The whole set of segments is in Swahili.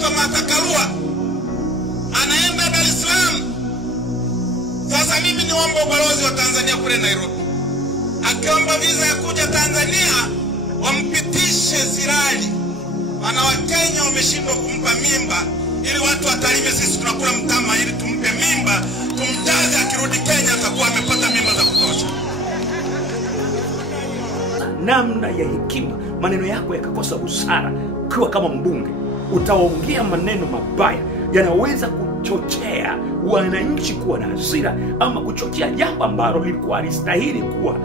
anaitwa Martha Karua, anaenda Dar es Salaam. Sasa mimi niombe ubalozi wa Tanzania kule Nairobi, akiomba visa ya kuja Tanzania wampitishe Sirali, wana wa Kenya wameshindwa kumpa mimba, ili watu watalime. Sisi tunakula mtama ili tumpe mimba, tumjaze, akirudi Kenya atakuwa amepata mimba za kutosha. Namna ya hekima, maneno yako yakakosa busara. Ukiwa kama mbunge utaongea maneno mabaya yanaweza kuchochea wananchi kuwa na hasira, ama kuchochea jambo ambalo lilikuwa halistahili kuwa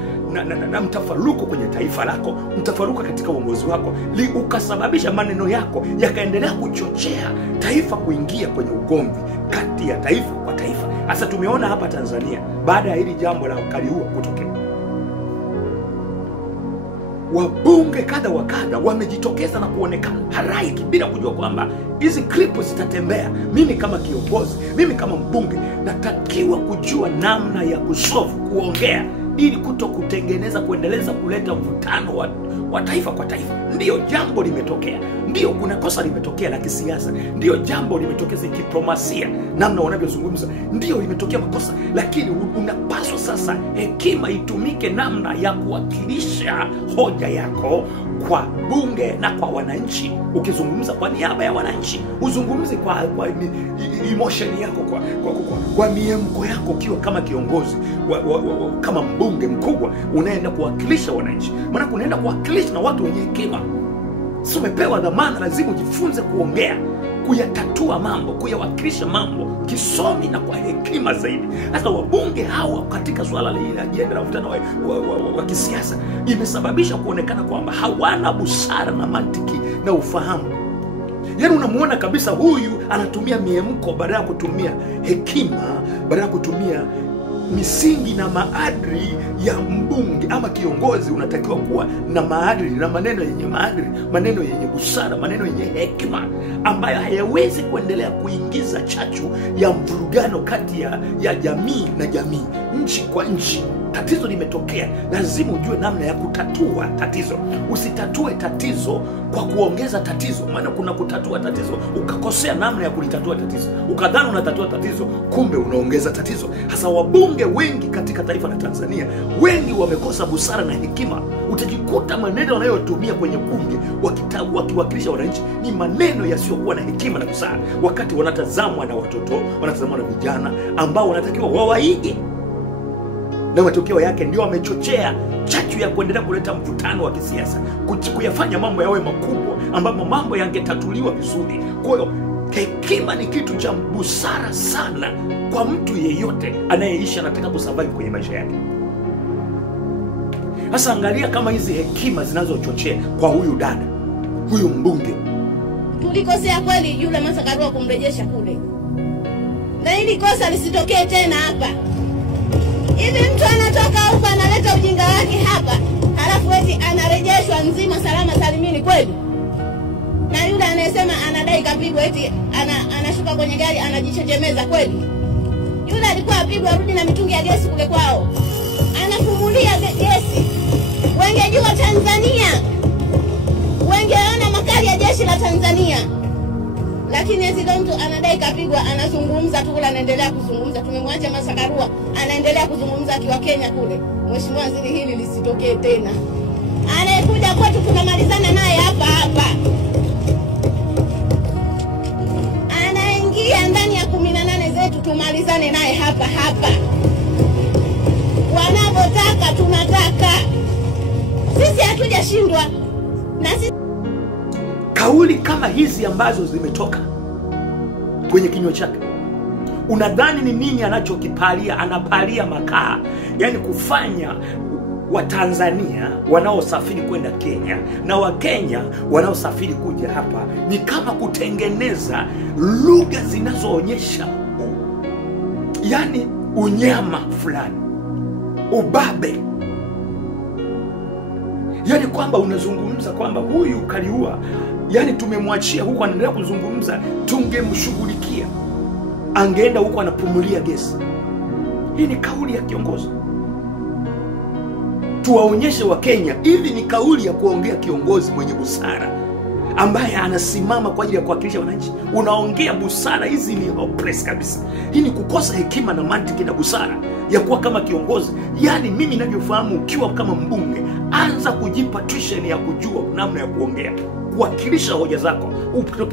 na mtafaruko kwenye taifa lako, mtafaruko katika uongozi wako, ukasababisha maneno yako yakaendelea kuchochea taifa kuingia kwenye ugomvi kati ya taifa kwa taifa. Sasa tumeona hapa Tanzania baada ya hili jambo la Kaliua kutokea, wabunge kadha wa kadha wamejitokeza na kuonekana haraiki bila kujua kwamba hizi klipu zitatembea. Mimi kama kiongozi, mimi kama mbunge, natakiwa kujua namna ya kuongea ili kutengeneza, kuendeleza, kuleta mvutano wa taifa kwa taifa. Ndiyo jambo limetokea, ndiyo kuna kosa limetokea la kisiasa, ndiyo jambo limetokea za diplomasia, namna wanavyozungumza, ndiyo limetokea makosa, lakini unapaswa sasa hekima itumike namna ya kuwakilisha hoja yako kwa bunge na kwa wananchi. Ukizungumza kwa niaba ya wananchi, uzungumzi kwa emotion yako, kwa miemko yako, ukiwa kama kiongozi kama mbunge mkubwa unaenda kuwakilisha wananchi. Maana unaenda kuwakilisha na watu wenye hekima. Si umepewa dhamana, lazima ujifunze kuongea, kuyatatua mambo, kuyawakilisha mambo kisomi na kwa hekima zaidi. Sasa wabunge hawa katika swala la ajenda la mvutano wa kisiasa imesababisha kuonekana kwamba hawana busara na mantiki na ufahamu. Yaani unamuona kabisa huyu anatumia miemko badala ya kutumia hekima, badala ya kutumia misingi na maadili ya mbunge ama kiongozi. Unatakiwa kuwa na maadili na maneno yenye maadili, maneno yenye busara, maneno yenye hekima ambayo hayawezi kuendelea kuingiza chachu ya mvurugano kati ya jamii na jamii, nchi kwa nchi. Tatizo limetokea, lazima ujue namna ya kutatua tatizo. Usitatue tatizo kwa kuongeza tatizo, maana kuna kutatua tatizo ukakosea namna ya kulitatua tatizo, ukadhani unatatua tatizo, kumbe unaongeza tatizo. Hasa wabunge wengi katika taifa la Tanzania, wengi wamekosa busara na hekima. Utajikuta maneno wanayotumia kwenye bunge wakiwakilisha wananchi ni maneno yasiyokuwa na hekima na busara, wakati wanatazamwa na watoto, wanatazamwa na vijana ambao wanatakiwa wawaige. Na matokeo yake ndio wamechochea chachu ya kuendelea kuleta mvutano wa kisiasa, kuyafanya mambo yawe makubwa ambapo mambo yangetatuliwa vizuri. Kwa hiyo hekima ni kitu cha busara sana kwa mtu yeyote anayeishi anataka kusurvive kwenye maisha yake. Sasa angalia kama hizi hekima zinazochochea kwa huyu dada, huyu mbunge. Tulikosea kweli yule Martha Karua kumrejesha kule, na hili kosa lisitokee tena hapa. Hivi mtu anatoka huko analeta ujinga wake hapa, halafu eti anarejeshwa nzima salama salimini kweli? Na yule anayesema anadai kapigwa eti anashuka kwenye gari anajichechemeza kweli? Yule alikuwa apigwa arudi na mitungi ya gesi kule kwao, anafumulia gesi. Wengejua Tanzania, wengeona makali ya jeshi la Tanzania. Lakini eti mtu anadai kapigwa, anazungumza tu kule, anaendelea kuzungumza. Tumemwacha Martha Karua anaendelea kuzungumza akiwa Kenya kule. Mheshimiwa Waziri, hili lisitokee tena. Anayekuja kwetu tunamalizana naye hapa hapa. Anaingia ndani ya 18 zetu tumalizane naye hapa hapa. Wanapotaka tunataka. Sisi hatujashindwa. Na sisi kauli kama hizi ambazo zimetoka kwenye kinywa chake, unadhani ni nini anachokipalia? Anapalia makaa, yani kufanya Watanzania wanaosafiri kwenda Kenya na Wakenya wanaosafiri kuja hapa ni kama kutengeneza lugha zinazoonyesha yani unyama fulani, ubabe. Yani kwamba unazungumza kwamba huyu Kaliua, yani tumemwachia huko anaendelea kuzungumza, tungemshughulikia, angeenda huko anapumulia gesi. Hii ni kauli ya kiongozi. Tuwaonyeshe wa Kenya hivi ni kauli ya kuongea kiongozi mwenye busara ambaye anasimama kwa ajili ya kuwakilisha wananchi. Unaongea busara, hizi ni hopeless kabisa. Hii ni kukosa hekima na mantiki na busara ya kuwa kama kiongozi. Yaani mimi ninavyofahamu, ukiwa kama mbunge, anza kujipa tuition ya kujua namna ya kuongea, kuwakilisha hoja zako.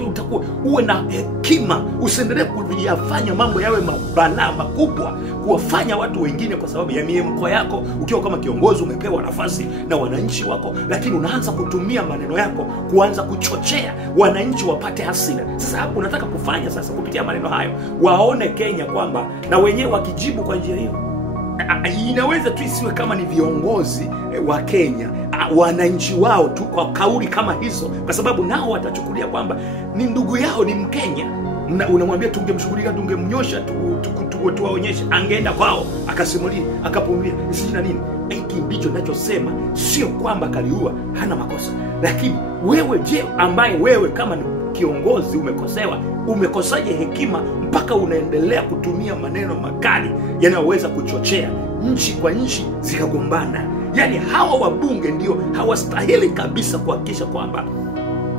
Utakuwa uwe na hekima, usiendelee kuyafanya mambo yawe mabalaa makubwa, kuwafanya watu wengine kwa sababu ya miemko yako. Ukiwa kama kiongozi umepewa nafasi na wananchi wako, lakini unaanza kutumia maneno yako kuanza kuchochea wananchi wapate hasira. Sasa hapo unataka kufanya sasa kupitia maneno hayo waone Kenya kwamba na wenyewe wakijibu kwa njia hiyo, inaweza tu isiwe kama ni viongozi wa Kenya, wananchi wao tu kwa kauli kama hizo, kwa sababu nao watachukulia kwamba ni ndugu yao, ni Mkenya. Unamwambia tungemshughulika, tungemnyosha, tuwaonyeshe, angeenda kwao akasimulia, akapumbia sisi na nini. Hiki ndicho ninachosema, sio kwamba Kaliua hana makosa, lakini wewe je, ambaye wewe kama kiongozi umekosewa, umekosaje hekima mpaka unaendelea kutumia maneno makali yanayoweza kuchochea nchi kwa nchi zikagombana? Yaani hawa wabunge ndio hawastahili kabisa, kuhakikisha kwamba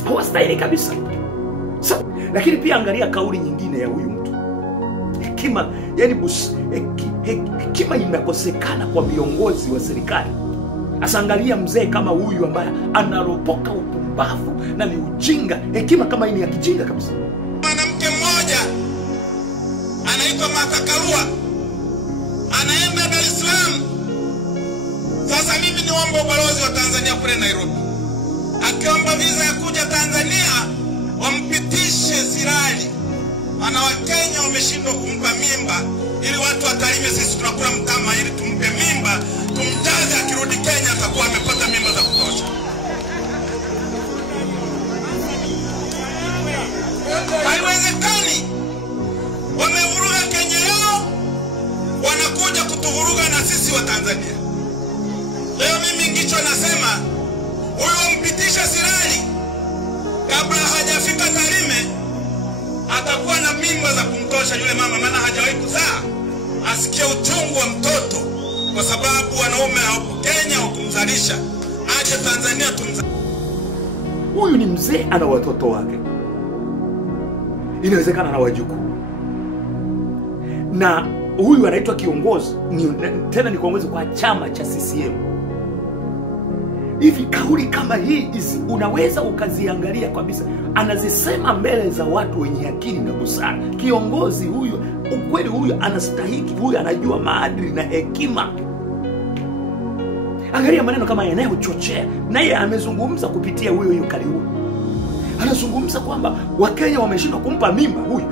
hawastahili kabisa. So, lakini pia angalia kauli nyingine ya huyu mtu. Hekima, yani hekima imekosekana kwa viongozi wa serikali. Asangalia mzee kama huyu ambaye anaropoka upumbavu na ni ujinga. Hekima kama hii ni ya kijinga kabisa. Mwanamke mmoja anaitwa Martha Karua anaenda Dar es Salaam. Sasa mimi niombe ubalozi wa Tanzania kule Nairobi, akiomba visa ya kuja Tanzania wampitishe Sirali. Ana Wakenya wameshindwa kumpa mimba ili watu watalime, sisi tunakula mtama ili tumpe mimba, tumjaze, akirudi Kenya atakuwa amepata mimba za kutosha. Haiwezekani. Wamevuruga Kenya yao, wanakuja kutuvuruga na sisi wa Tanzania. Leo mimi ngicho nasema, huyo mpitisha Sirali kabla hajafika Tarime atakuwa na mimba za kumtosha yule mama, maana hajawahi kuzaa. Asikie uchungu wa mtoto kwa sababu wanaume hapo Kenya hukumzalisha, aje Tanzania tumzalisha. Huyu ni mzee, ana watoto wake, inawezekana na wajukuu, na huyu anaitwa kiongozi, tena ni kiongozi kwa chama cha CCM. Hivi kauli kama hii unaweza ukaziangalia kabisa, anazisema mbele za watu wenye akili na busara. Kiongozi huyu, ukweli huyu anastahiki, huyu anajua maadili na hekima. Angalia maneno kama yanayochochea. Naye amezungumza kupitia huyo Kaliua. Anazungumza kwamba Wakenya wameshindwa kumpa mimba huyu,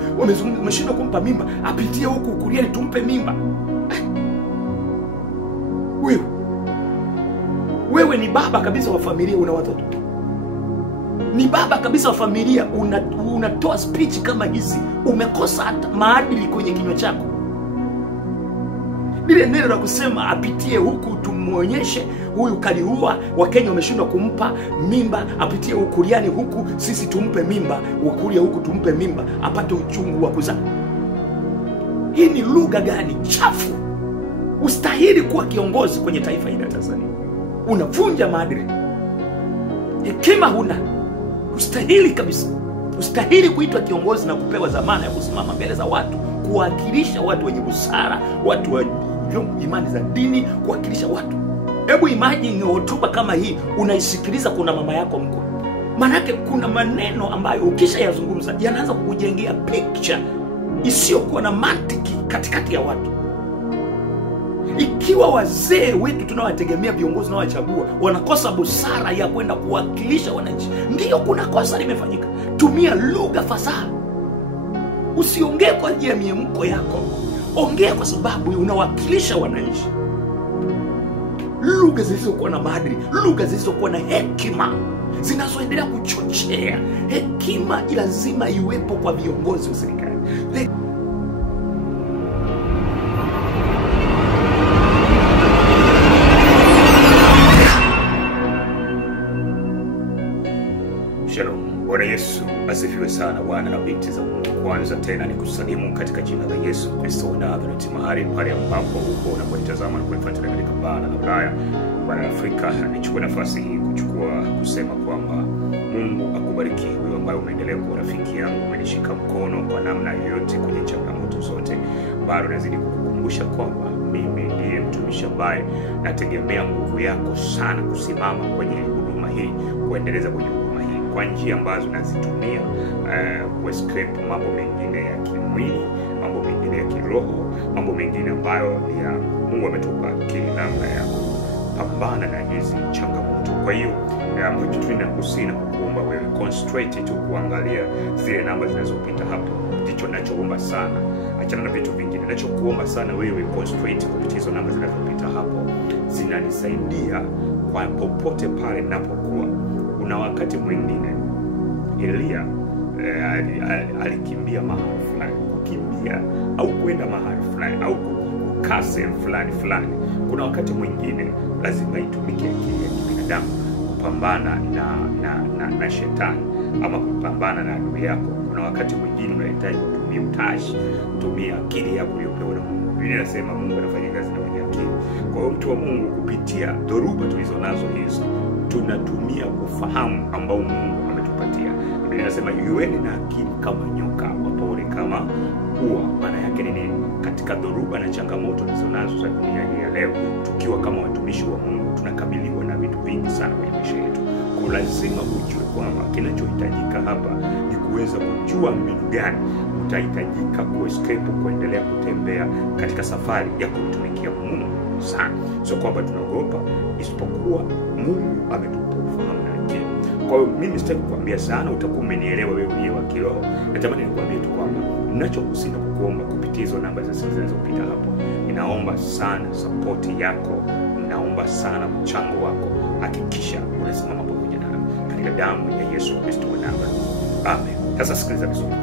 wameshindwa kumpa mimba, apitie huku Kuriani tumpe mimba. Wewe ni baba kabisa wa familia, una watoto, ni baba kabisa wa familia, unatoa speech kama hizi, umekosa hata maadili kwenye kinywa chako. Lile neno la kusema apitie huku tumuonyeshe huyu Kaliua, Wakenya wameshindwa kumpa mimba, apitie huku Kuriani, huku sisi tumpe mimba, Ukuria huku tumpe mimba, apate uchungu wa kuzaa. Hii ni lugha gani chafu? Ustahili kuwa kiongozi kwenye taifa hili la Tanzania. Unavunja maadili, hekima huna, ustahili kabisa. Ustahili kuitwa kiongozi na kupewa dhamana ya kusimama mbele za watu, kuwakilisha watu wenye busara, watu wa imani za dini, kuwakilisha watu. Hebu imagine hotuba kama hii unaisikiliza kuna mama yako mkwe. Manake kuna maneno ambayo ukisha yazungumza yanaanza kukujengea picture isiyokuwa na mantiki katikati ya watu. Ikiwa wazee wetu tunawategemea, viongozi tunaowachagua wanakosa busara ya kwenda kuwakilisha wananchi, ndiyo kuna kosa limefanyika. Tumia lugha fasaha. Usiongee kwa ajili ya miemko yako, ongea kwa sababu unawakilisha wananchi. Lugha zilizokuwa na maadili, lugha zilizokuwa na hekima, zinazoendelea kuchochea. Hekima lazima iwepo kwa viongozi wa serikali. Shalom, Bwana Yesu asifiwe sana, wana na binti za Mungu. Kwanza tena ni kusalimu katika jina la Yesu Kristo wa Nazareti, mahali pale ambapo uko unapotazama na kuifuatilia katika bara la Ulaya, bara la Afrika. Nichukue nafasi hii kusema kwamba Mungu akubariki ambaye umeendelea kuwa rafiki yangu, umenishika mkono kwa namna yoyote kwenye changamoto zote, bado nazidi kukukumbusha kwamba mimi ndiye mtumishi ambaye nategemea nguvu yako sana kusimama kwenye huduma hii, kuendeleza kwenye huduma hii kwa njia ambazo nazitumia kuescape mambo mengine ya kimwili, mambo mengine ya kiroho, mambo mengine ambayo ni ya Mungu ametupa akili namna ya kupambana na hizi changamoto. Kwa hiyo ambacho tunakusina kukuomba wewe concentrate tu kuangalia zile namba zinazopita hapo. Ndicho ninachoomba sana. Achana na vitu vingine. Ninachokuomba sana wewe concentrate kupitia hizo namba zinazopita hapo. Zinanisaidia kwa popote pale ninapokuwa. Una wakati mwingine Elia alikimbia mahali fulani, kukimbia au kwenda mahali fulani au kukaa sehemu fulani. Kuna wakati mwingine lazima itumike akili ya kibinadamu kupambana na shetani ama kupambana na adui yako. Kuna wakati mwingine unahitaji kutumia utashi, kutumia akili yako uliyopewa na Mungu. Biblia inasema Mungu anafanya kazi na wenye akili. Kwa hiyo mtu wa Mungu, kupitia dhoruba tulizonazo hizo, tunatumia ufahamu ambao Mungu ametupatia. Biblia inasema yueni na akili kama nyoka, wapole kama ua. Maana yake ni nini? Katika dhoruba na changamoto tulizonazo za dunia hii ya leo, tukiwa kama watumishi wa Mungu, tunakabiliwa na vitu vingi sana kwenye maisha yetu. Kwa lazima ujue kwamba kinachohitajika hapa ni kuweza kujua mbinu gani utahitajika kuescape, kuendelea kutembea katika safari ya kumtumikia Mungu sana. Sio kwamba tunaogopa, isipokuwa Mungu ametupa ufahamu na akili. Kwa hiyo mimi sitaki kukuambia sana, utakuwa umenielewa wewe uliye wa kiroho. Natamani nikwambie tu kwamba ninachokusina kukuomba kupitia hizo namba za simu zinazopita hapo, ninaomba sana support yako, ninaomba sana mchango wako. Hakikisha unasimama pamoja nami katika damu ya Yesu Kristo wa Nazareti. Amen. Sasa sikiliza vizuri.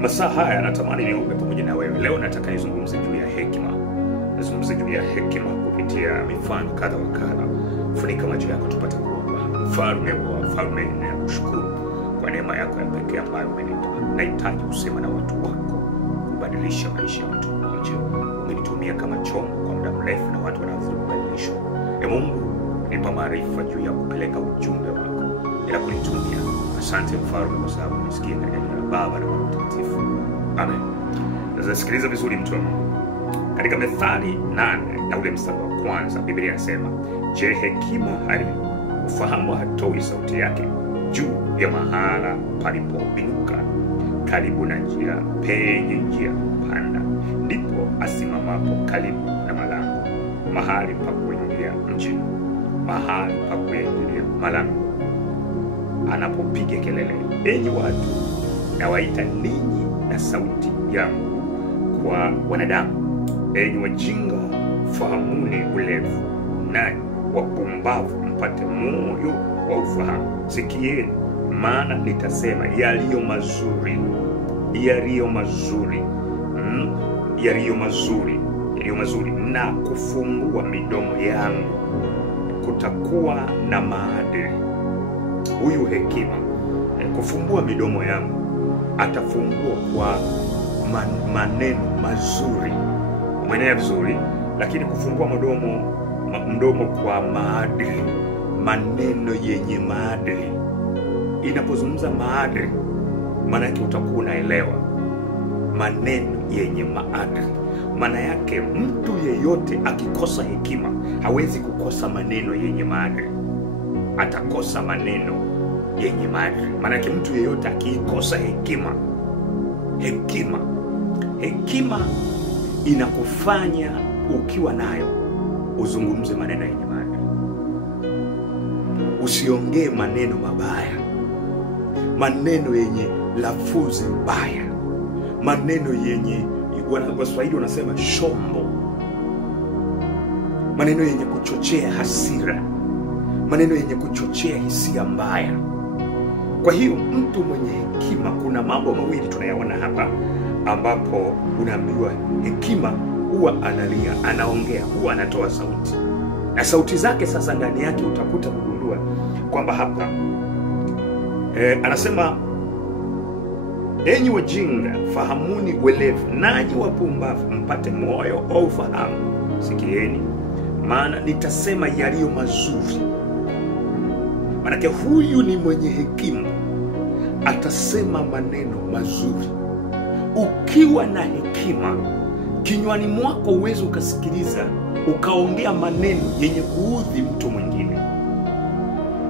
Masaa haya natamani niombe pamoja na wewe. Leo nataka nizungumze juu ya hekima. Nazungumza juu ya hekima kupitia mifano kadha wa kadha. Funika macho yako tupate kuomba. Mfalme wa wafalme, ninakushukuru kwa neema yako ya pekee ambayo umenipa. Nahitaji kusema na watu wako, kubadilisha maisha ya mtu mmoja. Umenitumia kama chombo kwa muda mrefu na watu wanaweza kubadilishwa. Mungu, nipa maarifa juu ya kupeleka ujumbe wako bila kunitumia. Asante Mfalme kwa sababu umesikia katika jina la Baba na Mwana na Roho Mtakatifu. Amen. Sasa sikiliza vizuri mtu wa Mungu. Katika Methali 8 na ule mstari wa kwanza, Biblia inasema, je, hekima ufahamu hatoi sauti yake juu ya mahala palipoinuka, karibu na njia, penye njia panda, ndipo asimamapo karibu na malango, mahali pa kuingia mji, mahali pa kuingilia malango, anapopiga kelele, enyi watu, nawaita ninyi na sauti yangu kwa wanadamu. Enyi wajinga, fahamuni ulevu, nanyi wapumbavu mpate moyo wa ufahamu. Sikieni, maana nitasema yaliyo mazuri, na kufungua midomo yangu kutakuwa na maadili. Huyu hekima, kufungua midomo yangu, atafungua kwa maneno mazuri. Umeelewa vizuri? Lakini kufungua mdomo kwa maadili, maneno yenye maadili. Inapozungumza maadili, maana yake utakuwa unaelewa maneno yenye maadili. Maana yake mtu yeyote akikosa hekima hawezi kukosa maneno yenye maadili, atakosa maneno yenye maadili. Maana yake mtu yeyote akikosa hekima inakufanya ukiwa nayo uzungumze maneno yenye maadili. Usiongee maneno mabaya, maneno yenye lafuzi mbaya, maneno yenye Waswahili wanasema shombo, maneno yenye kuchochea hasira, maneno yenye kuchochea hisia mbaya. Kwa hiyo mtu mwenye hekima, kuna mambo mawili tunayaona hapa ambapo unaambiwa hekima huwa analia, anaongea, huwa anatoa sauti. Na sauti zake sasa ndani yake utakuta kugundua kwamba hapa anasema, enyi wajinga, fahamuni uelevu, nanyi wapumbavu mpate moyo au ufahamu. Sikieni, maana nitasema yaliyo mazuri, Manake huyu ni mwenye hekima, atasema maneno mazuri. Ukiwa na hekima, kinywani mwako uweze ukasikiliza ukaongea maneno yenye kuudhi mtu mwingine.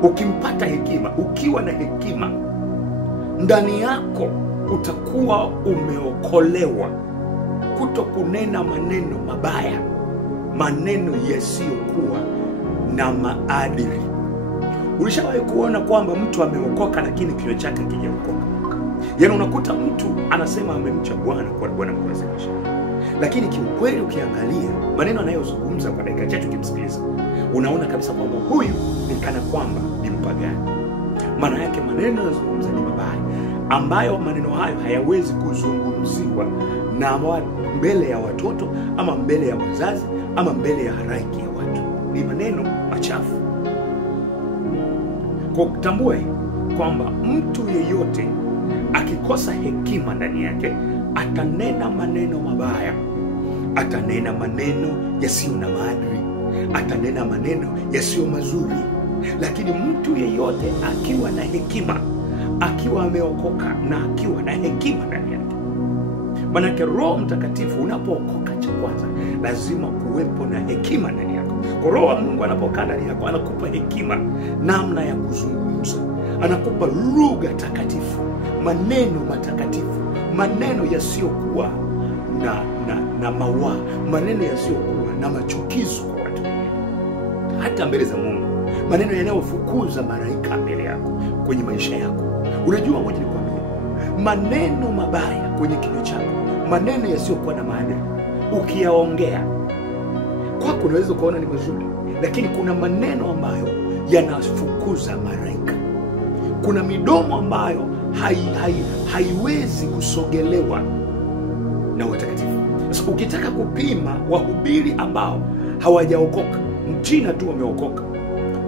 Ukimpata hekima, ukiwa na hekima, ndani yako utakuwa umeokolewa kuto kunena maneno mabaya, maneno yasiyokuwa na maadili. Ulishawahi kuona kwamba mtu ameokoka lakini kinywa chake hakijaokoka? Yaani unakuta mtu anasema amemcha Bwana kwa Bwana mkuwezesha, lakini kiukweli ukiangalia maneno anayozungumza kwa dakika chache ukimsikiliza, unaona kabisa kwamba huyu ni kana kwamba ni mpagani. Maana yake maneno yanayozungumza ni mabaya, ambayo maneno hayo hayawezi kuzungumziwa na mbele ya watoto ama mbele ya wazazi ama mbele ya halaiki ya watu. Ni maneno machafu. Kwa kutambua kwamba mtu yeyote akikosa hekima ndani yake atanena maneno mabaya, atanena maneno yasiyo na maadili, atanena maneno yasiyo mazuri. Lakini mtu yeyote akiwa na hekima, akiwa ameokoka na akiwa na hekima ndani yake, manake Roho Mtakatifu unapookoka, cha kwanza lazima kuwepo na hekima ndani yako. Kwa Roho wa Mungu anapokaa ndani yako, anakupa hekima namna ya kuzungumza, anakupa lugha takatifu, maneno matakatifu, maneno yasiyokuwa na mawa, maneno yasiyokuwa na machukizo kwa watu wengine, hata mbele za Mungu, maneno yanayofukuza malaika mbele yako kwenye maisha yako. Unajua, ngoja nikwambie, maneno mabaya kwenye kinywa chako, maneno yasiyokuwa na maadili, ukiyaongea kwako unaweza kuona ni mazuri, lakini kuna maneno ambayo yanafukuza malaika. Kuna midomo ambayo haiwezi kusogelewa na watakatifu. Sasa ukitaka kupima wahubiri ambao hawajaokoka, mjina tu wameokoka,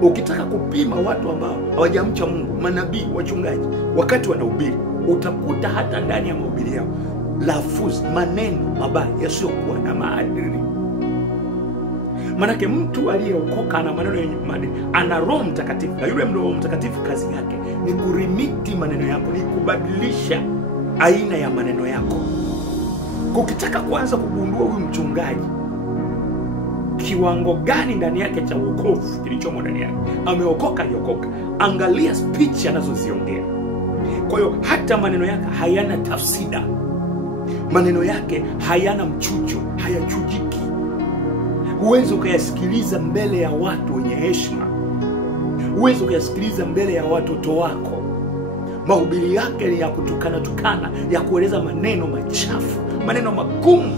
ukitaka kupima watu ambao hawajamcha Mungu, manabii, wachungaji, wakati wanahubiri, utakuta hata ndani ya mahubiri yao lafuzi, maneno mabaya yasiyokuwa na maadili. Manake mtu aliyeokoka ana maneno yenye maadili, ana Roho Mtakatifu, na yule Roho Mtakatifu kazi yake ni kurimiti maneno yako, ni kubadilisha aina ya maneno yako. Ukitaka kuanza kugundua huyu mchungaji kiwango gani ndani yake cha wokovu kilichomo ndani yake, ameokoka hajaokoka, angalia speech anazoziongea. Kwa hiyo hata maneno yake hayana tafsida, maneno yake hayana mchujo, hayachujiki. Uwezo ukayasikiliza mbele ya watu wenye heshima, uwezo ukayasikiliza mbele ya watoto wako. Mahubiri yake ni ya kutukana, ya kueleza maneno machafu, maneno magumu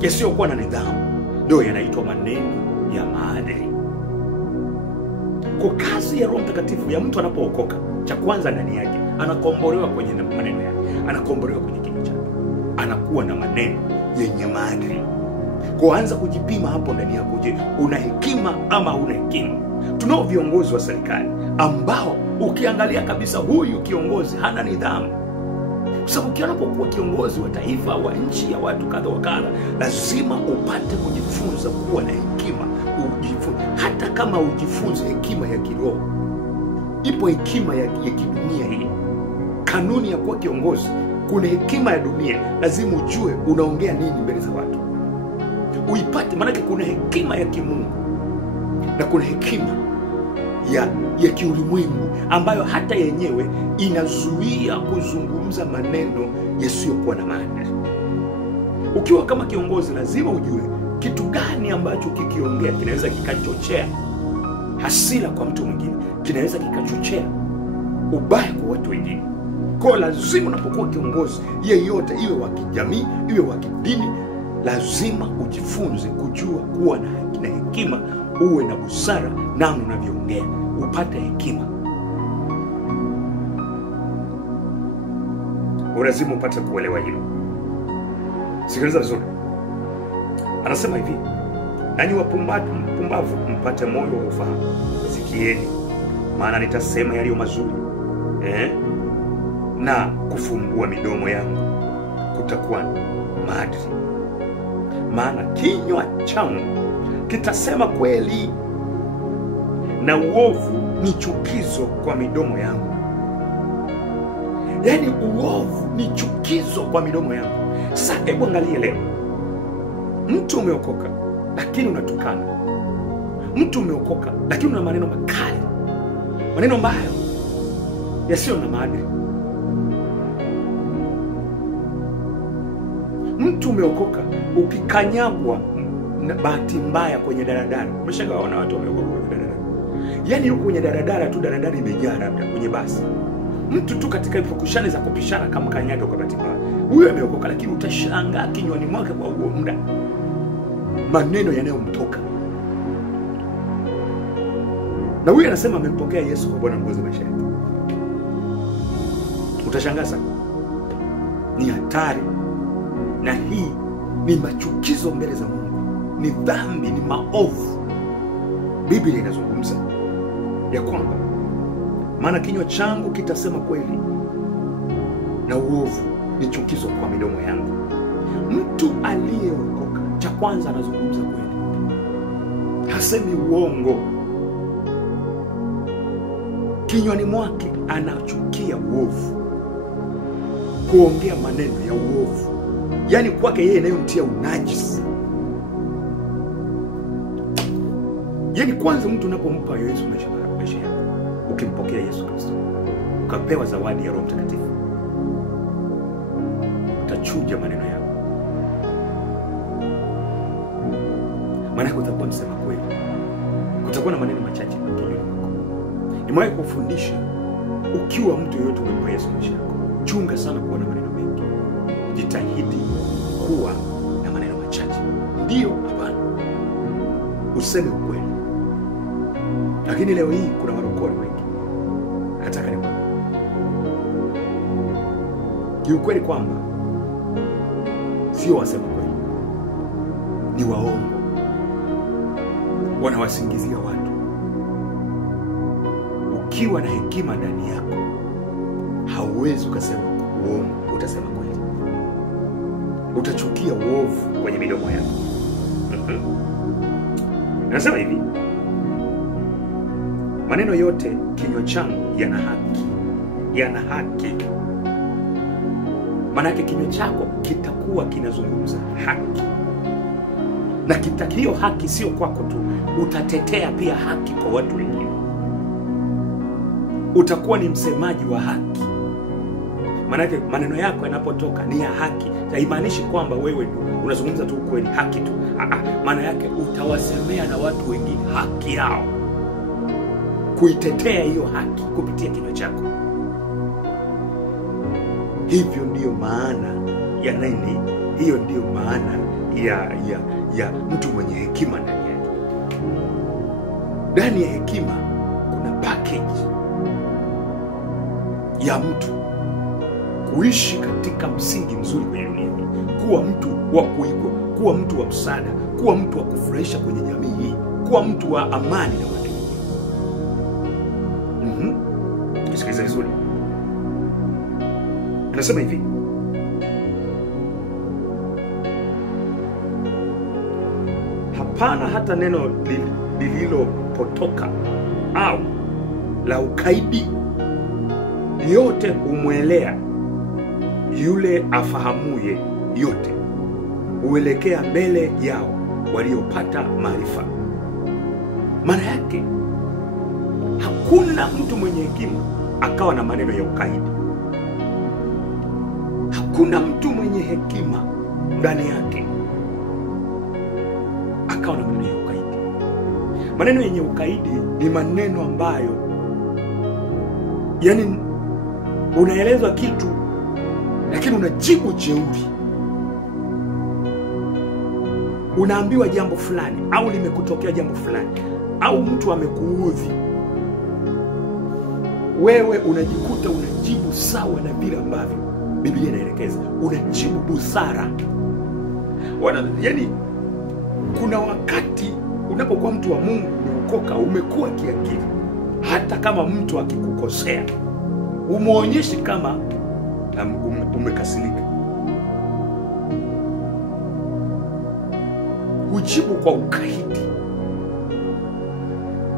yasiyokuwa na nidhamu, ndio yanaitwa maneno ya maadili. Kwa kazi ya Roho Mtakatifu ya mtu anapookoka, cha kwanza ndani yake anakombolewa kwenye maneno yake, anakombolewa kwenye kinywa chake, anakuwa na maneno yenye maadili. Kuanza kujipima hapo ndani yako, je, una hekima ama huna hekima? Tunao viongozi wa serikali ambao ukiangalia kabisa huyu kiongozi hana nidhamu. Kwa sababu unapokuwa kiongozi wa taifa, wa nchi, ya watu kadha wa kadha, lazima upate kujifunza kuwa na hekima. Ujifunze, hata kama ujifunze hekima ya kiroho, ipo hekima ya kidunia hii. Kanuni ya kuwa kiongozi, kuna hekima ya dunia, lazima ujue unaongea nini mbele za watu, uipate. Maana kuna hekima ya kimungu na kuna hekima ya kiulimwengu ambayo hata yenyewe inazuia kuzungumza maneno yasiyokuwa na maana. Ukiwa kama kiongozi, lazima ujue kitu gani ambacho kikiongea kinaweza kikachochea hasira kwa mtu mwingine, kinaweza kikachochea ubaya kwa watu wengine. Kwa lazima unapokuwa kiongozi yeyote, iwe wa kijamii, iwe wa kidini, lazima ujifunze kujua kuwa na hekima, uwe na busara namna unavyoongea, upate hekima. Lazima upate kuelewa hilo. Sikiliza vizuri. Anasema hivi, nanyi wapumbavu mpate moyo wa ufahamu, sikieni, maana nitasema yaliyo mazuri, na kufumbua midomo yangu kutakuwa maadili. Maana kinywa changu kitasema kweli, na uovu ni chukizo kwa midomo yangu. Yaani uovu ni chukizo kwa midomo yangu. Sasa hebu angalia leo. Mtu umeokoka lakini unatukana. Mtu umeokoka lakini una maneno makali. Maneno ambayo yasiyo na maadili. Mtu umeokoka ukikanyagwa na bahati mbaya kwenye daradara. Umeshaona watu wameokoka kwenye daradara. Yaani yuko kwenye daradara tu, daradara imejaa labda kwenye basi. Mtu tu katika pukushani za kupishana kama kanyaga kwa bahati mbaya. Huyo ameokoka lakini utashangaa kinywani mwake kwa huo muda maneno yanayomtoka. Na huyo anasema amempokea Yesu kwa Bwana Mwokozi maisha yake. Utashangaa sana. Ni hatari. Na hii ni machukizo mbele za Mungu. Ni dhambi, ni maovu. Biblia inazungumza ya kwamba maana kinywa changu kitasema kweli, na uovu ni chukizo kwa midomo yangu. Mtu aliyeokoka, cha kwanza anazungumza kweli. Hasemi uongo. Kinywani mwake anachukia uovu. Kuongea maneno ya uovu. Yaani kwake yeye inayomtia unajisi. Yaani kwanza mtu unapompa Yesu maisha yako, ukimpokea Yesu Kristo, ukapewa zawadi ya Roho Mtakatifu, utachuja maneno yako. Maana utakuwa msema kweli. Kutakuwa na maneno machache kinywani mwako. Nimewahi kufundisha, ukiwa mtu yoyote umempa Yesu maisha yako, chunga sana kuwa na maneno mengi. Jitahidi kuwa na maneno machache. Ndio, hapana. Useme ukweli. Lakini leo hii kuna warokore wengi. Nataka nikwambie. Ni ukweli kwamba sio wasema kweli. Ni waongo. Wanawasingizia watu. Ukiwa na hekima ndani yako, hauwezi ukasema uongo, utasema kweli. Utachukia uovu kwenye midomo yako. Nasema hivi, maneno yote kinywa changu yana haki. Yana haki. Maana yake kinywa chako kitakuwa kinazungumza haki. Na kitakio haki sio kwako tu, utatetea pia haki kwa watu wengine. Utakuwa ni msemaji wa haki. Maana yake maneno yako yanapotoka ni ya haki. Haimaanishi kwamba wewe unazungumza tu kweli, haki tu. Maana yake utawasemea na watu wengine haki yao. Kuitetea hiyo haki kupitia kinywa chako. Hivyo ndiyo maana ya nini? Hiyo ndiyo maana ya mtu mwenye hekima ndani yake. Ndani ya hekima kuna package ya mtu kuishi katika msingi mzuri kwenye dunia hii. Kuwa mtu wa kuigwa, kuwa mtu wa msaada, kuwa mtu wa kufurahisha kwenye jamii hii, kuwa mtu wa amani na watu. Sikiliza vizuri. Anasema hivi, hapana hata neno lililopotoka au la ukaidi yote umwelea yule afahamuye yote, uelekea mbele yao waliopata maarifa. Maana yake hakuna mtu mwenye hekima akawa na maneno ya ukaidi. Hakuna mtu mwenye hekima ndani yake akawa na maneno ya ukaidi. Maneno yenye ukaidi ni maneno ambayo yani unaelezwa kitu lakini unajibu jeuri. Unaambiwa jambo fulani au limekutokea jambo fulani au mtu amekuudhi, wewe unajikuta unajibu sawa na vile ambavyo Biblia inaelekeza. Unajibu busara. Yani kuna wakati unapokuwa mtu wa Mungu, umeokoka, umekuwa kiakili, hata kama mtu akikukosea umuonyeshi kama umekasirika. Ujibu kwa ukaidi.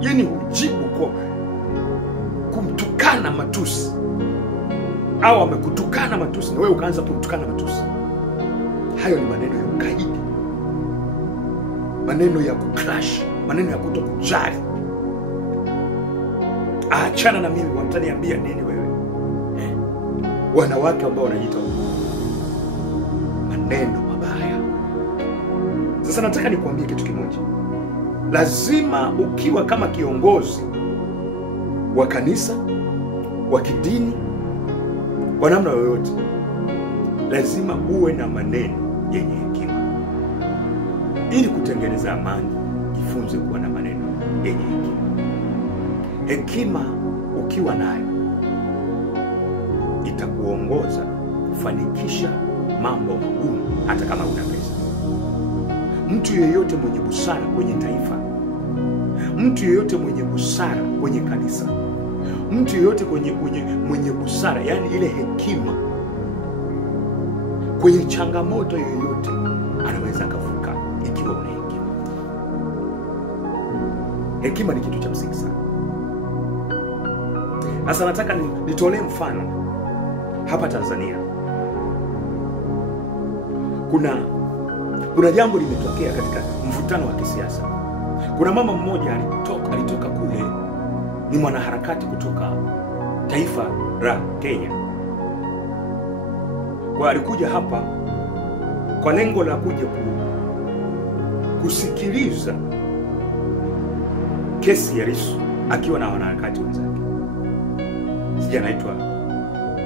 Yani ujibu kwa kutukana matusi, au amekutukana matusi na wewe ukaanza kutukana matusi, hayo ni maneno ya ukaidi, maneno ya kucrash, maneno ya kutokujali. Achana na mimi, wataniambia nini wewe? Wanawake ambao wanajiita maneno mabaya. Sasa nataka nikuambie kitu kimoja. Lazima ukiwa kama kiongozi wa kanisa, wa kidini, kwa namna yoyote, lazima uwe na maneno yenye hekima. Ili kutengeneza amani, jifunze kuwa na maneno yenye hekima. Hekima ukiwa nayo itakuongoza kufanikisha mambo magumu hata kama una pesa. Mtu yeyote mwenye busara kwenye taifa, mtu yeyote mwenye busara kwenye kanisa, mtu yeyote mwenye busara, yani ile hekima, kwenye changamoto yoyote anaweza akavuka ikiwa una hekima. Hekima ni kitu cha msingi sana. Sasa nataka nitolee mfano hapa Tanzania. Kuna jambo limetokea katika mvutano wa kisiasa. Kuna mama mmoja alitoka kule, ni mwanaharakati kutoka taifa la Kenya. Kwa alikuja hapa kwa lengo la kuja kusikiliza kesi ya Lissu akiwa na wanaharakati wenzake. Sija naitwa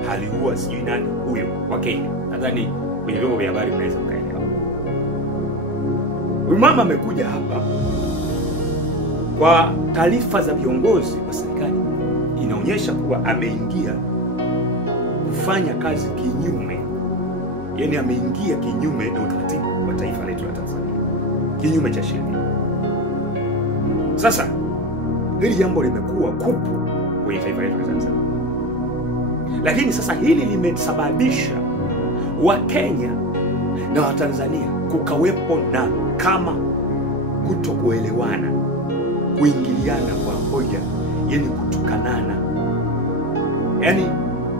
Haliua sijui nani huyo wa Kenya. Nadhani kwenye vyombo vya habari mnaweza mkaelewa. Huyu mama amekuja hapa kwa taarifa za viongozi wa serikali, inaonyesha kuwa ameingia kufanya kazi kinyume, yani ameingia kinyume na utaratibu wa taifa letu la Tanzania, kinyume cha sheria. Sasa hili jambo limekuwa kupu kwenye taifa letu la Tanzania. Lakini sasa hili limesababisha Wakenya na Watanzania kukawepo na kama kutokuelewana, kuingiliana kwa hoja, yani kutukanana. Yani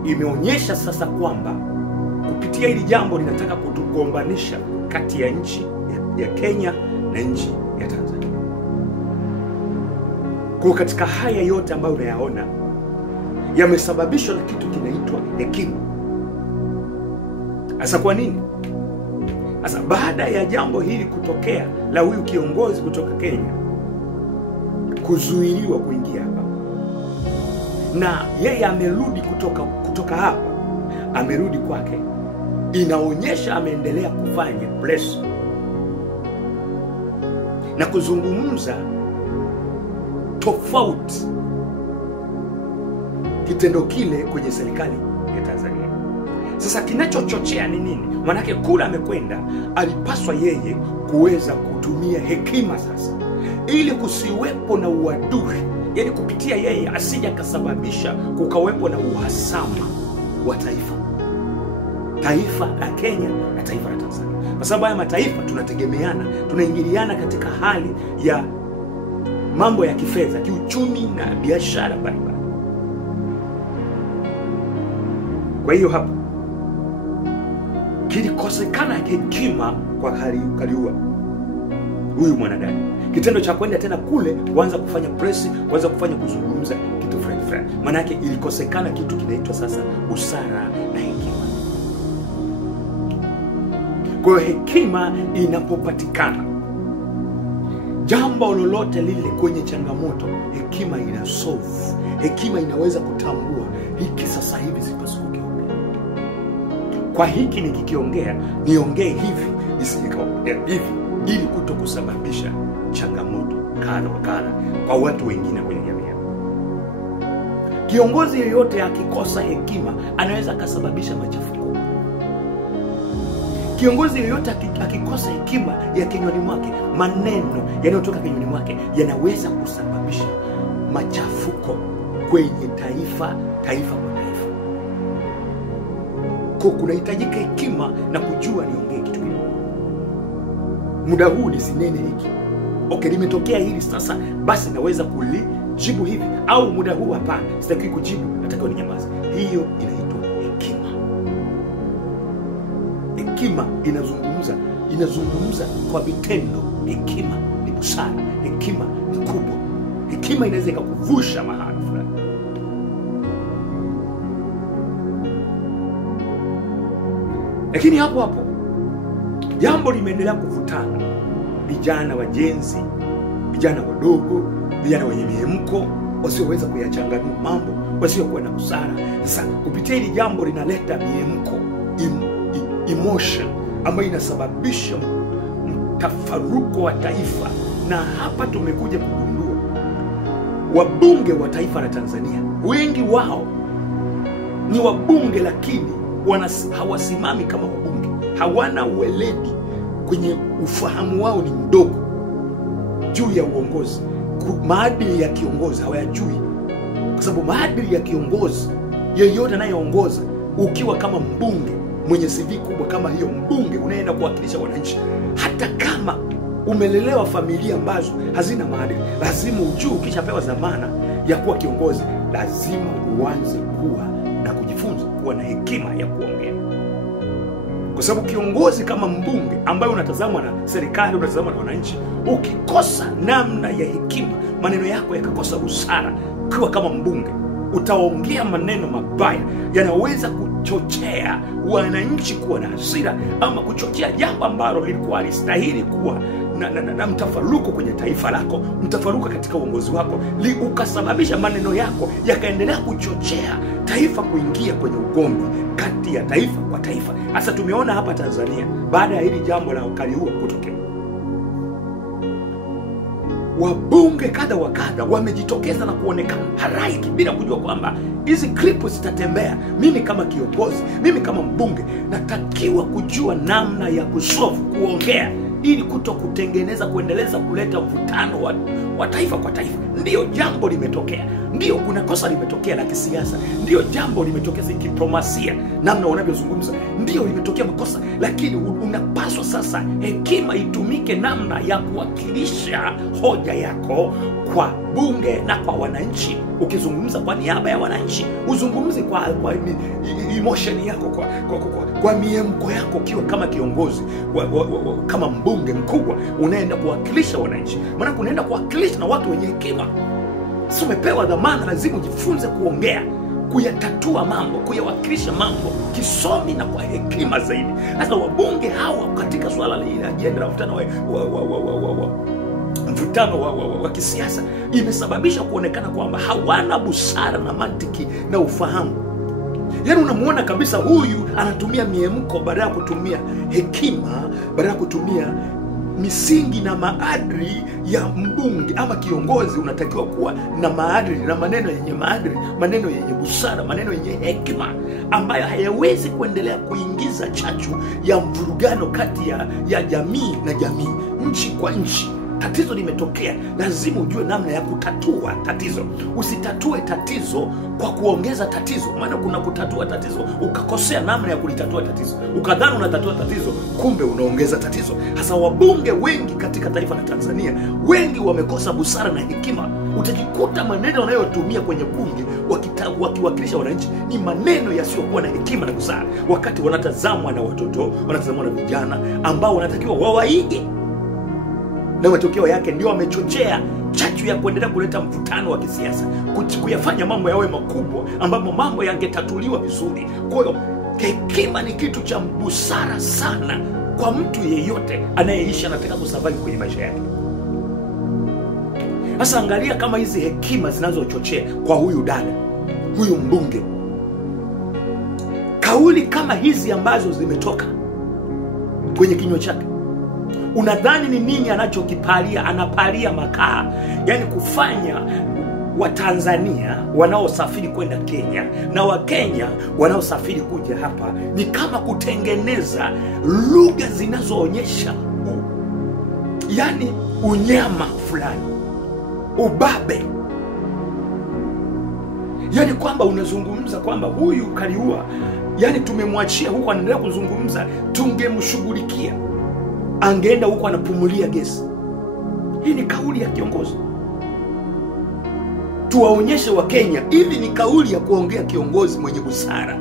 imeonyesha sasa kwamba kupitia hili jambo linataka kutugombanisha kati ya nchi ya Kenya na nchi ya Tanzania. Kwa katika haya yote ambayo unayaona yamesababishwa na kitu kinaitwa hekima. Asa kwa nini? Asa baada ya jambo hili kutokea la huyu kiongozi kutoka Kenya kuzuiliwa kuingia hapa, na yeye amerudi kutoka hapa, amerudi kwake, inaonyesha ameendelea kufanya press na kuzungumza tofauti kitendo kile kwenye serikali ya Tanzania. Sasa kinachochochea ni nini? Manake kula amekwenda, alipaswa yeye kuweza kutumia hekima sasa, ili kusiwepo na uadui, yani kupitia yeye asija kasababisha kukawepo na uhasama wa taifa la Kenya na taifa la Tanzania. Kwa sababu haya mataifa tunategemeana, tunaingiliana katika hali ya mambo ya kifedha, kiuchumi na biashara mbalimbali. Kwa hiyo hapa kilikosekana hekima kwa Haliua huyu mwanadada. Kitendo cha kwenda tena kule kuanza kufanya press, kuanza kufanya kuzungumza kitu fulani. Maana yake ilikosekana kitu kinaitwa sasa busara na hekima. Kwa hekima inapopatikana, jambo lolote lile kwenye changamoto, hekima ina solve. Hekima inaweza kutambua hiki sasa hivi sipaswi kukiongea. Kwa hiki nikikiongea, niongee hivi, nisikaongea hivi, ili kutokusababisha changamoto kadha wa kadha kwa watu wengine kwenye jamii. Kiongozi yeyote akikosa hekima anaweza akasababisha machafuko. Kiongozi yeyote akikosa hekima ya kinywani mwake, maneno yanayotoka kinywani mwake yanaweza kusababisha machafuko kwenye taifa kwa taifa. Kwa kunahitajika hekima na kujua niongee kitu gani. Muda huu nisinene hiki. Okay, limetokea hili sasa, basi naweza jibu hivi au muda huu hapana, sitaki kujibu, nataka ninyamaze. Hiyo inaitwa hekima. Hekima inazungumza kwa vitendo. Hekima ni busara, hekima ni kubwa. Hekima inaweza ikakuvusha mahali fulani. Lakini hapo jambo limeendelea kuvutana. Vijana wajenzi, vijana wadogo, vijana wenye mihemko, wasioweza kuyachanganua mambo, wasiokuwa na busara. Sasa kupitia hili jambo linaleta mihemko, emotion ambayo inasababisha mtafaruko wa taifa. Na hapa tumekuja kugundua wabunge wa taifa la Tanzania, wengi wao ni wabunge lakini hawasimami kama wabunge. Hawana ueledi, kwenye ufahamu wao ni mdogo juu ya uongozi. Maadili ya kiongozi hawayajui, kwa sababu maadili ya kiongozi yeyote anayeongoza, ukiwa kama mbunge mwenye CV kubwa kama hiyo, mbunge unaenda kuwakilisha wananchi, hata kama umelelewa familia ambazo hazina maadili, lazima ujue ukishapewa dhamana ya kuwa kiongozi, lazima uanze kuwa na kujifunza kuwa na hekima ya kuongea. Kwa sababu kiongozi kama mbunge ambaye unatazamwa na serikali, unatazamwa na wananchi, ukikosa namna ya hekima, maneno yako yakakosa busara, ukiwa kama mbunge utaongea maneno mabaya yanaweza kuchochea wananchi kuwa na hasira, ama kuchochea jambo ambalo lilikuwa halistahili kuwa na mtafaruko kwenye taifa lako, mtafaruko katika uongozi wako, ukasababisha maneno yako yakaendelea kuchochea taifa kuingia kwenye ugomvi kati ya taifa kwa taifa. Sasa tumeona hapa Tanzania, baada ya hili jambo la Kaliua kutokea, wabunge kadha wa kadha wamejitokeza na kuonekana halaiki bila kujua kwamba hizi clip zitatembea. Mimi kama kiongozi, mimi kama mbunge, natakiwa kujua namna ya kusolve, kuongea, ili kutengeneza, kuendeleza, kuleta mvutano wa taifa kwa taifa. Ndio jambo limetokea, ndio kuna kosa limetokea la kisiasa, ndio jambo limetokea kidiplomasia, namna wanavyozungumza, ndio limetokea makosa. Lakini unapaswa sasa hekima itumike namna ya kuwakilisha hoja yako kwa bunge na kwa wananchi. Ukizungumza kwa niaba ya wananchi, uzungumzi kwa emotion yako, kwa miemko yako, ukiwa kama kiongozi kama mbunge mkubwa unaenda kuwakilisha wananchi. Maana unaenda kuwakilisha na watu wenye hekima. Sio umepewa dhamana, lazima ujifunze kuongea, kuyatatua mambo, kuyawakilisha mambo kisomi na kwa hekima zaidi. Sasa wabunge hawa katika swala la ajenda la mvutano wa kisiasa imesababisha kuonekana kwamba hawana busara na mantiki na ufahamu. Yaani unamuona kabisa huyu anatumia miemko badala ya kutumia hekima, badala ya kutumia misingi na maadili ya mbunge ama kiongozi. Unatakiwa kuwa na maadili na maneno yenye maadili, maneno yenye busara, maneno yenye hekima, ambayo hayawezi kuendelea kuingiza chachu ya mvurugano kati ya jamii na jamii, nchi kwa nchi. Tatizo limetokea, lazima ujue namna ya kutatua tatizo. Usitatue tatizo kwa kuongeza tatizo, maana kuna kutatua tatizo ukakosea namna ya kulitatua tatizo, ukadhani unatatua tatizo, kumbe unaongeza tatizo. Hasa wabunge wengi katika taifa la Tanzania, wengi wamekosa busara na hekima. Utajikuta maneno wanayotumia kwenye bunge wakiwakilisha wananchi ni maneno yasiyokuwa na hekima na busara, wakati wanatazamwa na watoto, wanatazamwa na vijana ambao wanatakiwa wawaige. Na matokeo yake ndio wamechochea chachu ya kuendelea kuleta mvutano wa kisiasa, kuyafanya mambo yawe makubwa ambapo mambo yangetatuliwa vizuri. Kwa hiyo hekima ni kitu cha busara sana kwa mtu yeyote anayeishi, anataka kusurvive kwenye maisha yake. Sasa angalia kama hizi hekima zinazochochea kwa huyu dada, huyu mbunge, kauli kama hizi ambazo zimetoka kwenye kinywa chake, unadhani ni nini anachokipalia? Anapalia makaa, yani kufanya Watanzania wanaosafiri kwenda Kenya na Wakenya wanaosafiri kuja hapa ni kama kutengeneza lugha zinazoonyesha yani unyama fulani, ubabe. Yani kwamba unazungumza kwamba huyu Kaliua, yani tumemwachia huko anaendelea kuzungumza, tungemshughulikia, angeenda huko anapumulia gesi. Hii ni kauli ya kiongozi. tuwaonyeshe wa Kenya hivi ni kauli ya kuongea kiongozi mwenye busara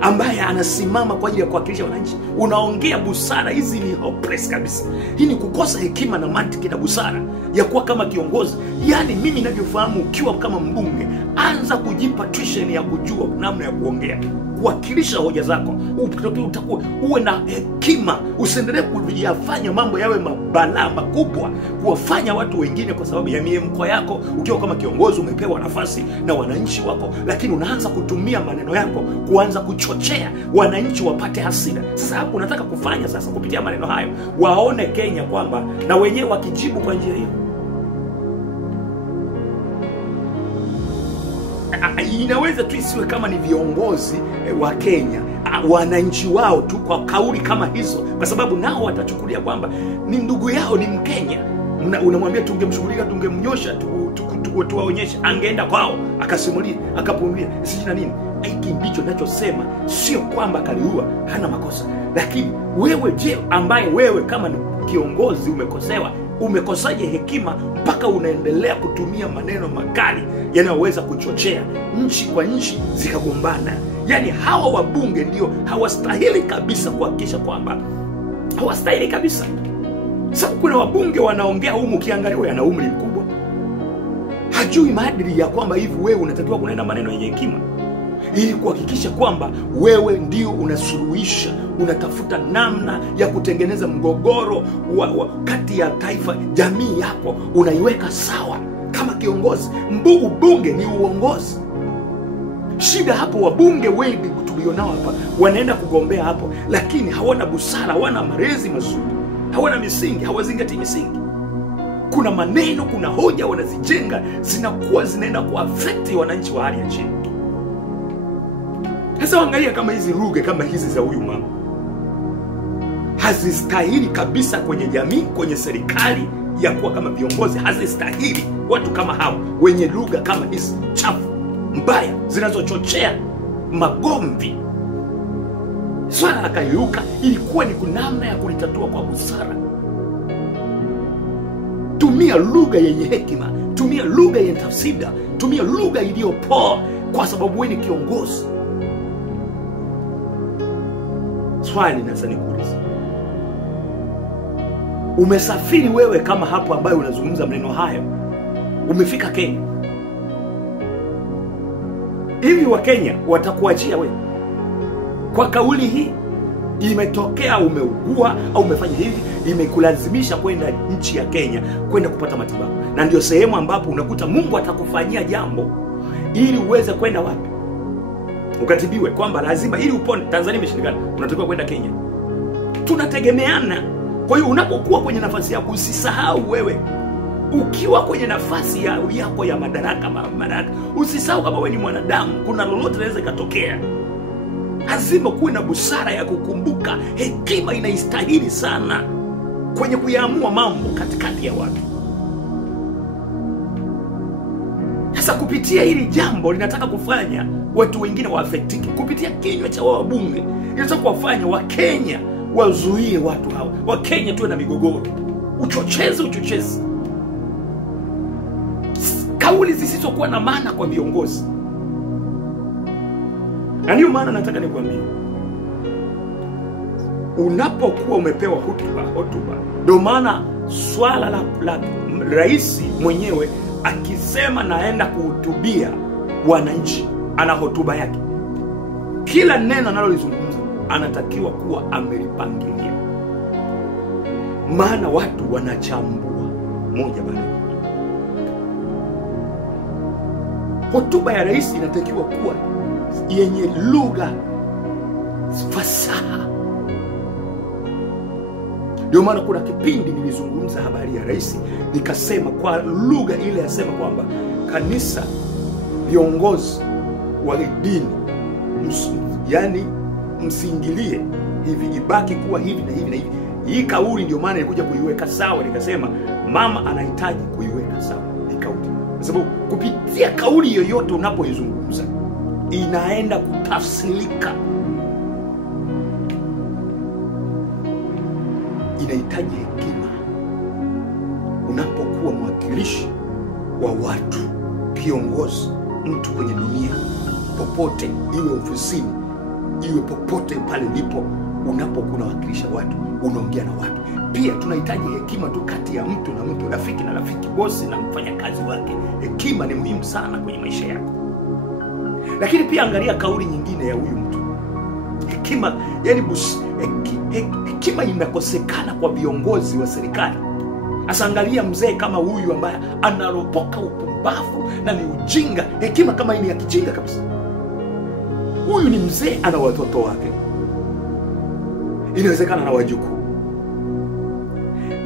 ambaye anasimama kwa ajili ya kuwakilisha wananchi. Unaongea busara, hizi ni hopeless kabisa. Hii ni kukosa hekima na mantiki na busara ya kuwa kama kiongozi. Yaani mimi ninavyofahamu, ukiwa kama mbunge, anza kujipa tuition ya kujua namna ya kuongea, kuwakilisha hoja zako. Utakuwa uwe na hekima, usiendelee kuyafanya mambo yawe mabalaa makubwa kuwafanya watu wengine kwa sababu ya miemko yako. Ukiwa kama kiongozi umepewa nafasi na wananchi wako, lakini unaanza kutumia maneno yako kuanza kuchochea wananchi wapate hasira. Sasa hapo unataka kufanya sasa kupitia maneno hayo waone Kenya kwamba na wenyewe wakijibu kwa njia hiyo. Inaweza tu isiwe kama ni viongozi wa Kenya, wananchi wao tu kwa kauli kama hizo, kwa sababu nao watachukulia kwamba ni ndugu yao, ni Mkenya. Unamwambia tungemshughulika, tungemnyosha, tuwaonyeshe, angeenda kwao akasimulia, akapumbia sisi na nini. Hiki ndicho ninachosema, sio kwamba Kaliua hana makosa, lakini wewe je, ambaye wewe kama ni kiongozi umekosewa, umekosaje hekima mpaka unaendelea kutumia maneno makali yanayoweza kuchochea nchi kwa nchi zikagombana? Yaani hawa wabunge ndio hawastahili kabisa kuhakikisha kwamba hawastahili kabisa. Sababu kuna wabunge wanaongea humu kiangaliwa yana umri mkubwa, hajui maadili ya kwamba hivi wewe unatakiwa kunena maneno yenye hekima ili kuhakikisha kwamba wewe ndio unasuluhisha, unatafuta namna ya kutengeneza mgogoro kati ya taifa, jamii yako unaiweka sawa kama kiongozi. Bunge ni uongozi. Shida hapo, wabunge wengi tulionao hapa wanaenda kugombea hapo, lakini hawana busara, hawana malezi mazuri, hawana misingi, hawazingatii misingi. Kuna maneno, kuna hoja wanazijenga, zinakuwa zinaenda kuaffect wananchi wa hali ya chini. Sasa angalia kama hizi lugha kama hizi za huyu mama hazistahili kabisa kwenye jamii, kwenye serikali ya kuwa kama viongozi. Hazistahili watu kama hao wenye lugha kama hizi chafu, mbaya, zinazochochea magomvi. Swala la Kaliua ilikuwa ni kunamna ya kulitatua kwa busara. Tumia lugha yenye hekima, tumia lugha yenye tafsida, tumia lugha iliyopoa, kwa sababu wewe ni kiongozi. Swali na sasa nikuulize, umesafiri wewe kama hapo ambaye unazungumza maneno hayo, umefika Kenya, hivi wa Kenya watakuachia wewe kwa kauli hii? Imetokea umeugua au umefanya hivi, imekulazimisha kwenda nchi ya Kenya kwenda kupata matibabu, na ndio sehemu ambapo unakuta Mungu atakufanyia jambo ili uweze kwenda wapi ukatibiwe, kwamba lazima ili upone. Tanzania imeshindikana, unatakiwa kwenda Kenya. Tunategemeana. Kwa hiyo unapokuwa kwenye nafasi yako, usisahau wewe ukiwa kwenye nafasi yako ya madaraka, usisahau kama wewe ni mwanadamu, kuna lolote linaweza ikatokea. Lazima kuwe na busara ya kukumbuka, hekima inaistahili sana kwenye kuyaamua mambo katikati ya watu. Sasa kupitia hili jambo linataka kufanya watu wengine waaffectiki, kupitia kinywa cha wabunge linataka kuwafanya wa Kenya wazuie watu hawa, wa Kenya tuwe na migogoro, uchochezi, kauli zisizokuwa na maana kwa viongozi. Na ndio maana nataka nikwambie, unapokuwa umepewa hotuba, ndio maana swala la rais mwenyewe akisema naenda kuhutubia wananchi, ana hotuba yake, kila neno analolizungumza anatakiwa kuwa amelipangilia, maana watu wanachambua moja baada ya nyingine. Hotuba ya rais inatakiwa kuwa yenye lugha fasaha. Ndio maana kuna kipindi nilizungumza habari ya rais, nikasema kwa lugha ile yasema kwamba kanisa, viongozi wa dini, yani msiingilie hivi, ibaki kuwa hivi na hivi na hivi. Hii kauli ndio maana nilikuja kuiweka sawa, nikasema mama anahitaji kuiweka sawa hii kauli, kwa sababu kupitia kauli yoyote unapoizungumza inaenda kutafsirika. Inahitaji hekima unapokuwa mwakilishi wa watu kiongozi, mtu kwenye dunia, popote, iwe ofisini, iwe popote pale lipo, unapokuwa wakilisha watu, unaongea na watu. Pia tunahitaji hekima tu kati ya mtu na mtu, rafiki na rafiki, bosi na mfanyakazi wake. Hekima ni muhimu sana kwenye maisha yako. Lakini pia angalia kauli nyingine ya huyu mtu. Hekima, yani hekima inakosekana kwa viongozi wa serikali. Asa angalia mzee kama huyu ambaye anaropoka upumbavu na ni ujinga. Hekima kama hii ni ya kijinga kabisa. Huyu ni mzee, ana watoto wake, inawezekana na wajukuu,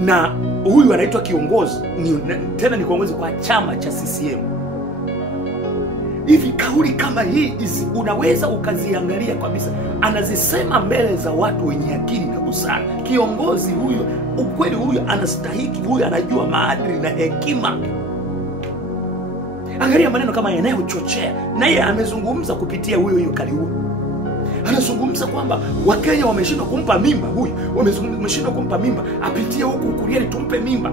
na huyu anaitwa kiongozi, tena ni kiongozi kwa chama cha CCM. Hivi kauli kama hii unaweza ukaziangalia kabisa, anazisema mbele za watu wenye akili na busara. Kiongozi huyu, ukweli huyu anastahiki, huyu anajua maadili na hekima. Angalia maneno kama yanayochochea. Naye amezungumza kupitia huyo Kaliua. Anazungumza kwamba Wakenya wameshindwa kumpa mimba huyu, wameshindwa kumpa mimba, apitie huku Ukuriani tumpe mimba.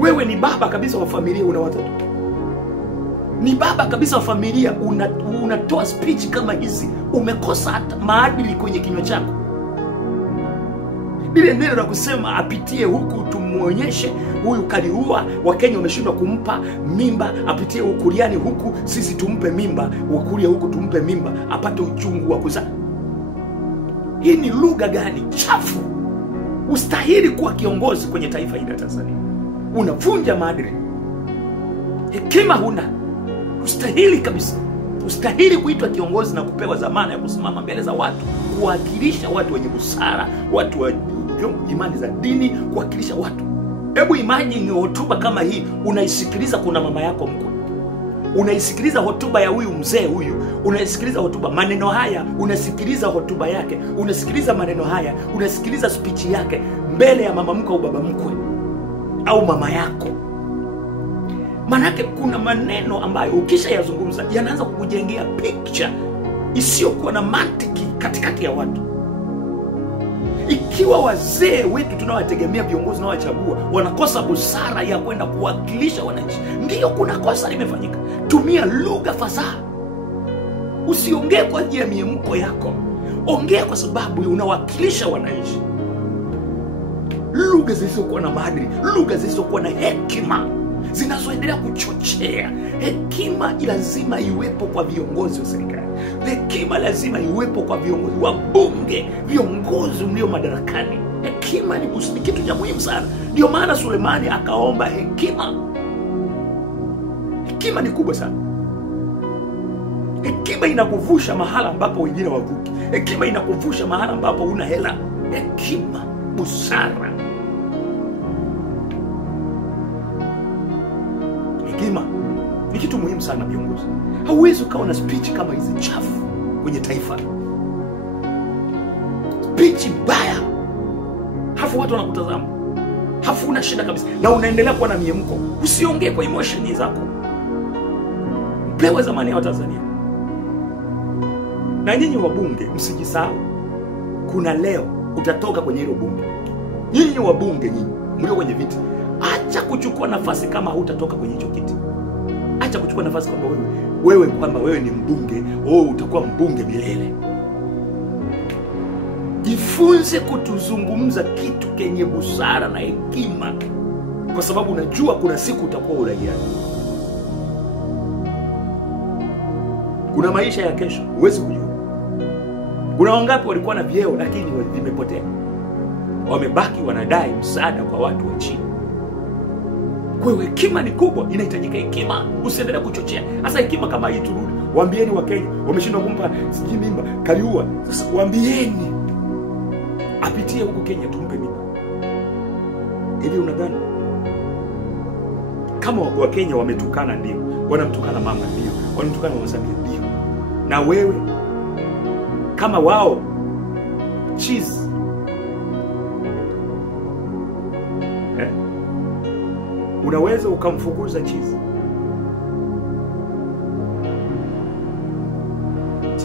Wewe ni baba kabisa wa familia, una watoto, ni baba kabisa wa familia, unatoa speech kama hizi, umekosa hata maadili kwenye kinywa chako. Lile neno la kusema apitie huku tumuonyeshe huyu Kaliua, Wakenya wameshindwa kumpa mimba, apitie Ukuriani huku sisi tumpe mimba, Ukuria huku tumpe mimba, apate uchungu wa kuzaa. Hii ni lugha gani chafu? Ustahili kuwa kiongozi kwenye taifa hili la Tanzania. Unavunja maadili. Hekima huna. Ustahili kabisa. Ustahili kuitwa kiongozi na kupewa dhamana ya kusimama mbele za watu, kuwakilisha watu wenye busara, watu wa imani za dini, kuwakilisha watu. Hebu imagine hotuba kama hii unaisikiliza, kuna mama yako mkwe. Unaisikiliza hotuba ya huyu mzee huyu, unaisikiliza hotuba, maneno haya, unasikiliza hotuba yake, unasikiliza maneno haya, unasikiliza speech yake mbele ya mama mkwe au baba mkwe au mama yako. Manake kuna maneno ambayo ukisha yazungumza yanaanza kukujengea picture isiyokuwa na mantiki katikati ya watu. Ikiwa wazee wetu tunawategemea, viongozi na wachagua, wanakosa busara ya kwenda kuwakilisha wananchi, ndiyo kuna kosa limefanyika. Tumia lugha fasaha. Usiongee kwa ajili ya miemko yako. Ongea kwa sababu unawakilisha wananchi. Lugha zisizokuwa na maadili, lugha zisizokuwa na hekima, zinazoendelea kuchochea. Hekima lazima iwepo kwa viongozi wa serikali. Hekima lazima iwepo kwa viongozi wa bunge, viongozi mlio madarakani. Hekima ni kitu cha muhimu sana. Ndio maana Sulemani akaomba hekima. Hekima ni kubwa sana. Hekima inakuvusha mahala ambapo wengine wavuki. Hekima inakuvusha mahala ambapo una hela. Hekima, busara. Hekima ni kitu muhimu sana viongozi. Hauwezi ukawa na speech kama hizi chafu kwenye taifa. Speech mbaya. Hafu watu wanakutazama. Hafu una shida kabisa na unaendelea kuwa na miemko. Usiongee kwa emotion zako. Mpewe zamani ya Tanzania. Na nyinyi wabunge msijisahau. Kuna leo utatoka kwenye hilo bunge. Nyinyi wabunge, nyinyi mlio kwenye viti, acha kuchukua nafasi kama hutatoka kwenye hicho kiti. Acha kuchukua nafasi kwamba wewe ni mbunge, utakuwa mbunge milele. Jifunze kutuzungumza kitu kenye busara na hekima, kwa sababu unajua kuna siku utakuwa uraiani. Kuna maisha ya kesho, huwezi kujua. Kuna wangapi walikuwa na vyeo lakini vimepotea. Wamebaki wanadai msaada kwa watu wa chini. Kwa hiyo hekima ni kubwa, inahitajika hekima. Usiendelee kuchochea. Sasa hekima kama hii turudi. Waambieni Wakenya wameshindwa kumpa siji mimba Kaliua. Sasa waambieni apitie huko Kenya tumpe mimba. Hivi unadhani kama Wakenya wametukana, ndio wanamtukana mama, ndio wanamtukana mama Samia, ndio, na wewe kama wao cheese unaweza ukamfukuza cheese,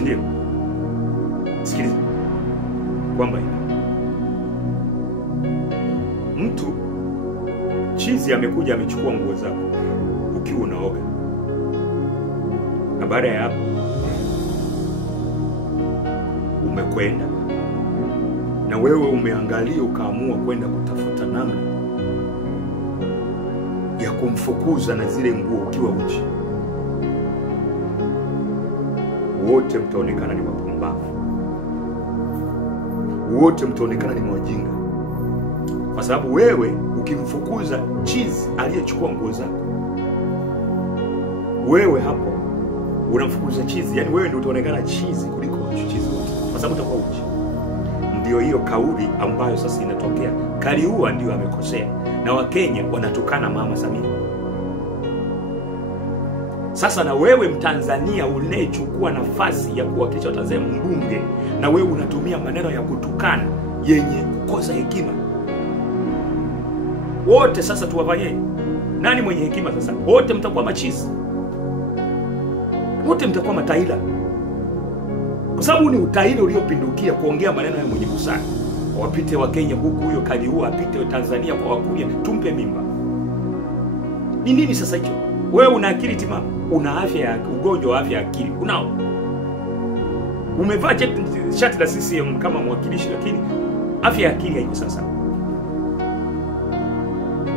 ndio? Sikiliza kwamba mtu chizi amekuja amechukua nguo zako ukiwa unaoga, na baada ya hapo umekwenda na wewe umeangalia ukaamua kwenda kutafuta namna ya kumfukuza na zile nguo ukiwa uchi, wote mtaonekana ni wapumbavu, wote mtaonekana ni wajinga, kwa sababu wewe ukimfukuza chizi aliyechukua nguo zako, wewe hapo unamfukuza chizi, yani wewe ndio utaonekana chizi kuliko chizi wote, kwa sababu utakuwa uchi. Ndio hiyo kauli ambayo sasa inatokea. Kaliua ndio amekosea, na Wakenya wanatukana Mama Samia. Sasa na wewe Mtanzania unayechukua nafasi ya kuwakilisha Watanzania, mbunge, na wewe unatumia maneno ya kutukana yenye kukosa hekima. Wote sasa tuwafanyie nani mwenye hekima sasa? Wote mtakuwa machizi, wote mtakuwa mataila, kwa sababu ni utaila uliopindukia kuongea maneno ya mwenye busara. Wapite Wakenya huku, huyo Kaliua apite Tanzania kwa Wakuria, tumpe mimba. Ni nini sasa hicho? Wewe una akili timamu? Una afya ya ugonjwa wa afya ya akili? Unao? Umevaa shati la CCM kama mwakilishi, lakini afya ya akili haiko sasa.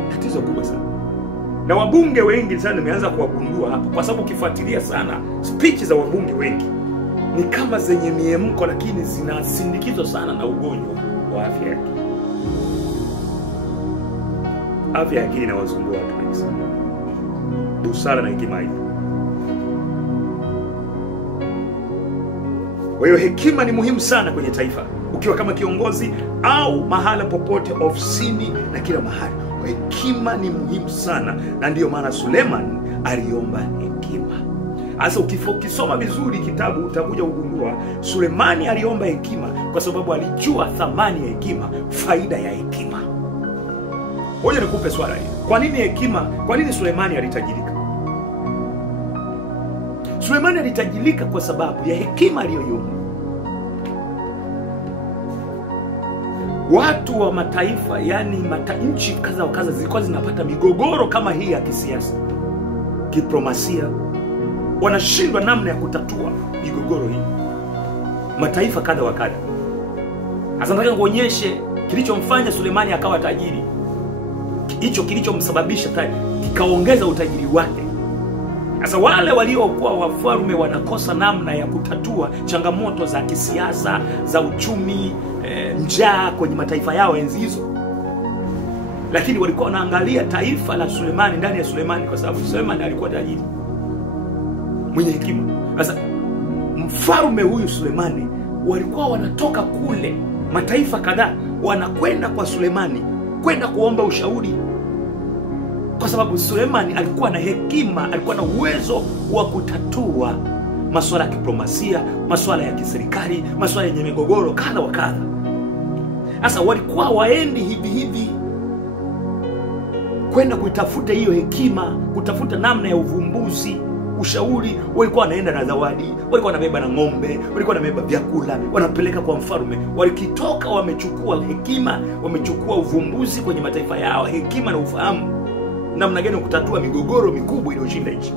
Tatizo kubwa sana. Na wabunge wengi sana nimeanza kuwagundua hapa, kwa sababu ukifuatilia sana speech za wabunge wengi ni kama zenye miemko, lakini zinasindikizwa sana na ugonjwa wa afya ya akili. Afya ya akili inawasumbua watu wengi sana. Busara na hekima hiyo. Kwa hiyo hekima ni muhimu sana kwenye taifa, ukiwa kama kiongozi au mahala popote, ofisini na kila mahali. Hekima ni muhimu sana, na ndiyo maana Suleiman aliomba hekima. Asa ukisoma vizuri kitabu utakuja kugundua Sulemani aliomba hekima kwa sababu alijua thamani ya hekima, faida ya hekima. Ngoja nikupe swala hili. Kwa nini hekima? Kwa nini Sulemani alitajirika? Sulemani alitajirika kwa sababu ya hekima aliyoiomba. Watu wa mataifa, yani nchi kadha wa kadha, zilikuwa zinapata migogoro kama hii ya kisiasa, diplomasia, wanashindwa namna ya kutatua migogoro hii. Mataifa kadha wa kadha. Sasa nataka kuonyeshe kilichomfanya Sulemani akawa tajiri. Hicho kilichomsababisha kikaongeza utajiri wake. Sasa wale waliokuwa wafalme wanakosa namna ya kutatua changamoto za kisiasa, za uchumi, njaa kwenye mataifa yao enzi hizo. Lakini walikuwa wanaangalia taifa la Sulemani, ndani ya Sulemani, kwa sababu Sulemani alikuwa tajiri, mwenye hekima. Sasa mfalme huyu Sulemani, walikuwa wanatoka kule mataifa kadhaa wanakwenda kwa Sulemani kwenda kuomba ushauri, kwa sababu Sulemani alikuwa na hekima, alikuwa na uwezo wa kutatua masuala ya diplomasia, masuala ya kiserikali, masuala yenye migogoro kadha wa kadha. Sasa walikuwa waendi hivi hivi kwenda kutafuta hiyo hekima, kutafuta namna ya uvumbuzi, ushauri. Walikuwa wanaenda na zawadi, walikuwa wanabeba na ng'ombe, walikuwa wanabeba vyakula, wanapeleka kwa mfalme. Walikitoka wamechukua hekima, wamechukua uvumbuzi kwenye mataifa yao, hekima na ufahamu namna gani kutatua migogoro mikubwa iliyoshinda nchi.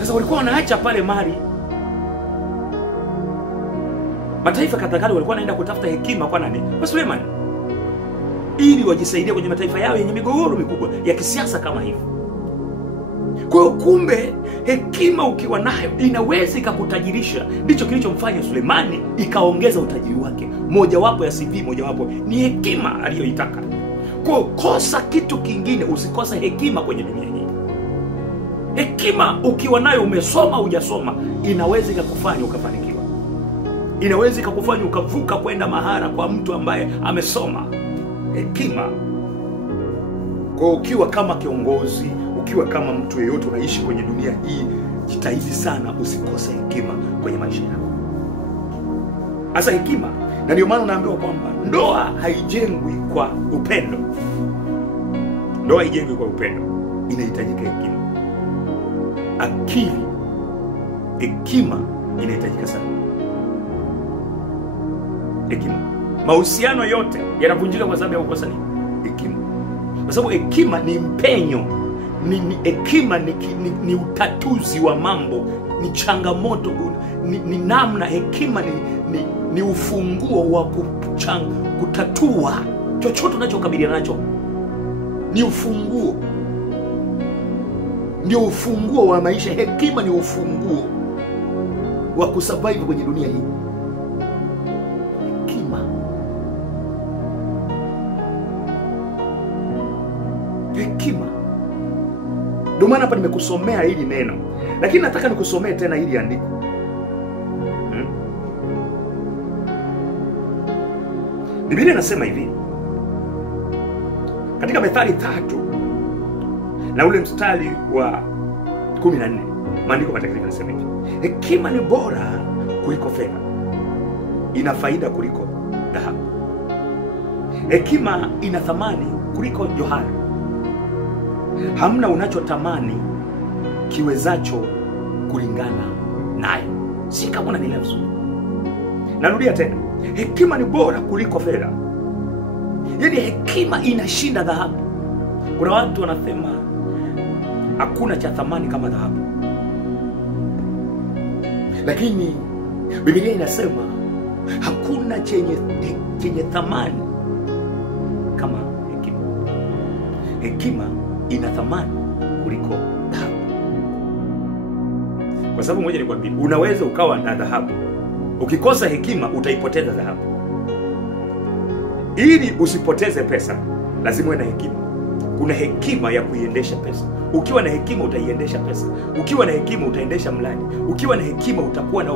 Sasa walikuwa wanaacha pale mali. Mataifa kadhaa walikuwa wanaenda kutafuta hekima kwa nani? Kwa Sulemani, ili wajisaidia kwenye mataifa yao yenye migogoro mikubwa ya kisiasa kama hivi. Kwa hiyo kumbe hekima ukiwa nayo inaweza ikakutajirisha. Ndicho kilichomfanya Sulemani ikaongeza utajiri wake. Mojawapo ya CV, mojawapo ni hekima aliyoitaka. Kwa kosa kitu kingine, usikosa hekima kwenye dunia hii. Hekima ukiwa nayo, umesoma hujasoma, inaweza ikakufanya ukafanikiwa. Inaweza ikakufanya ukavuka kwenda mahara kwa mtu ambaye amesoma. Hekima. Kwa ukiwa kama kiongozi, ukiwa kama mtu yeyote unaishi kwenye dunia hii, jitahidi sana usikose hekima kwenye maisha yako. Hasa hekima, na ndio maana unaambiwa kwamba ndoa haijengwi kwa upendo. Ndoa haijengwi kwa upendo, inahitajika hekima. Akili, hekima inahitajika sana. Hekima. Mahusiano yote yanavunjika kwa sababu ya kukosa hekima. kwa sababu hekima ni mpenyo, hekima ni utatuzi wa mambo, ni changamoto, ni namna. Hekima ni ufunguo wa kutatua chochote unachokabiliana nacho. Ni ufunguo, ndio ufunguo wa maisha. Hekima ni ufunguo wa kusurvive kwenye dunia hii. Hekima. Ndio maana hapa nimekusomea hili neno, lakini nataka nikusomee tena hili andiko. Biblia inasema hivi katika Methali 3 na ule mstari wa 14, maandiko matakatifu yanasema hivi: hekima ni bora kuliko fedha, ina faida kuliko dhahabu. Hekima ina thamani kuliko johari. Hamna unachotamani kiwezacho kulingana nayo. Si kama unanielewa vizuri. Narudia tena. Hekima ni bora kuliko fedha. Yaani hekima inashinda dhahabu. Kuna watu wanasema hakuna cha thamani kama dhahabu. Lakini Biblia inasema hakuna chenye thamani kama hekima. Hekima ina thamani kuliko dhahabu. Kwa sababu moja nikwambie, unaweza ukawa na dhahabu, ukikosa hekima utaipoteza dhahabu. Ili usipoteze pesa, lazima uwe na hekima. Kuna hekima ya kuiendesha pesa. Ukiwa na hekima utaiendesha pesa. Ukiwa na hekima utaendesha mradi. Ukiwa na hekima utakuwa na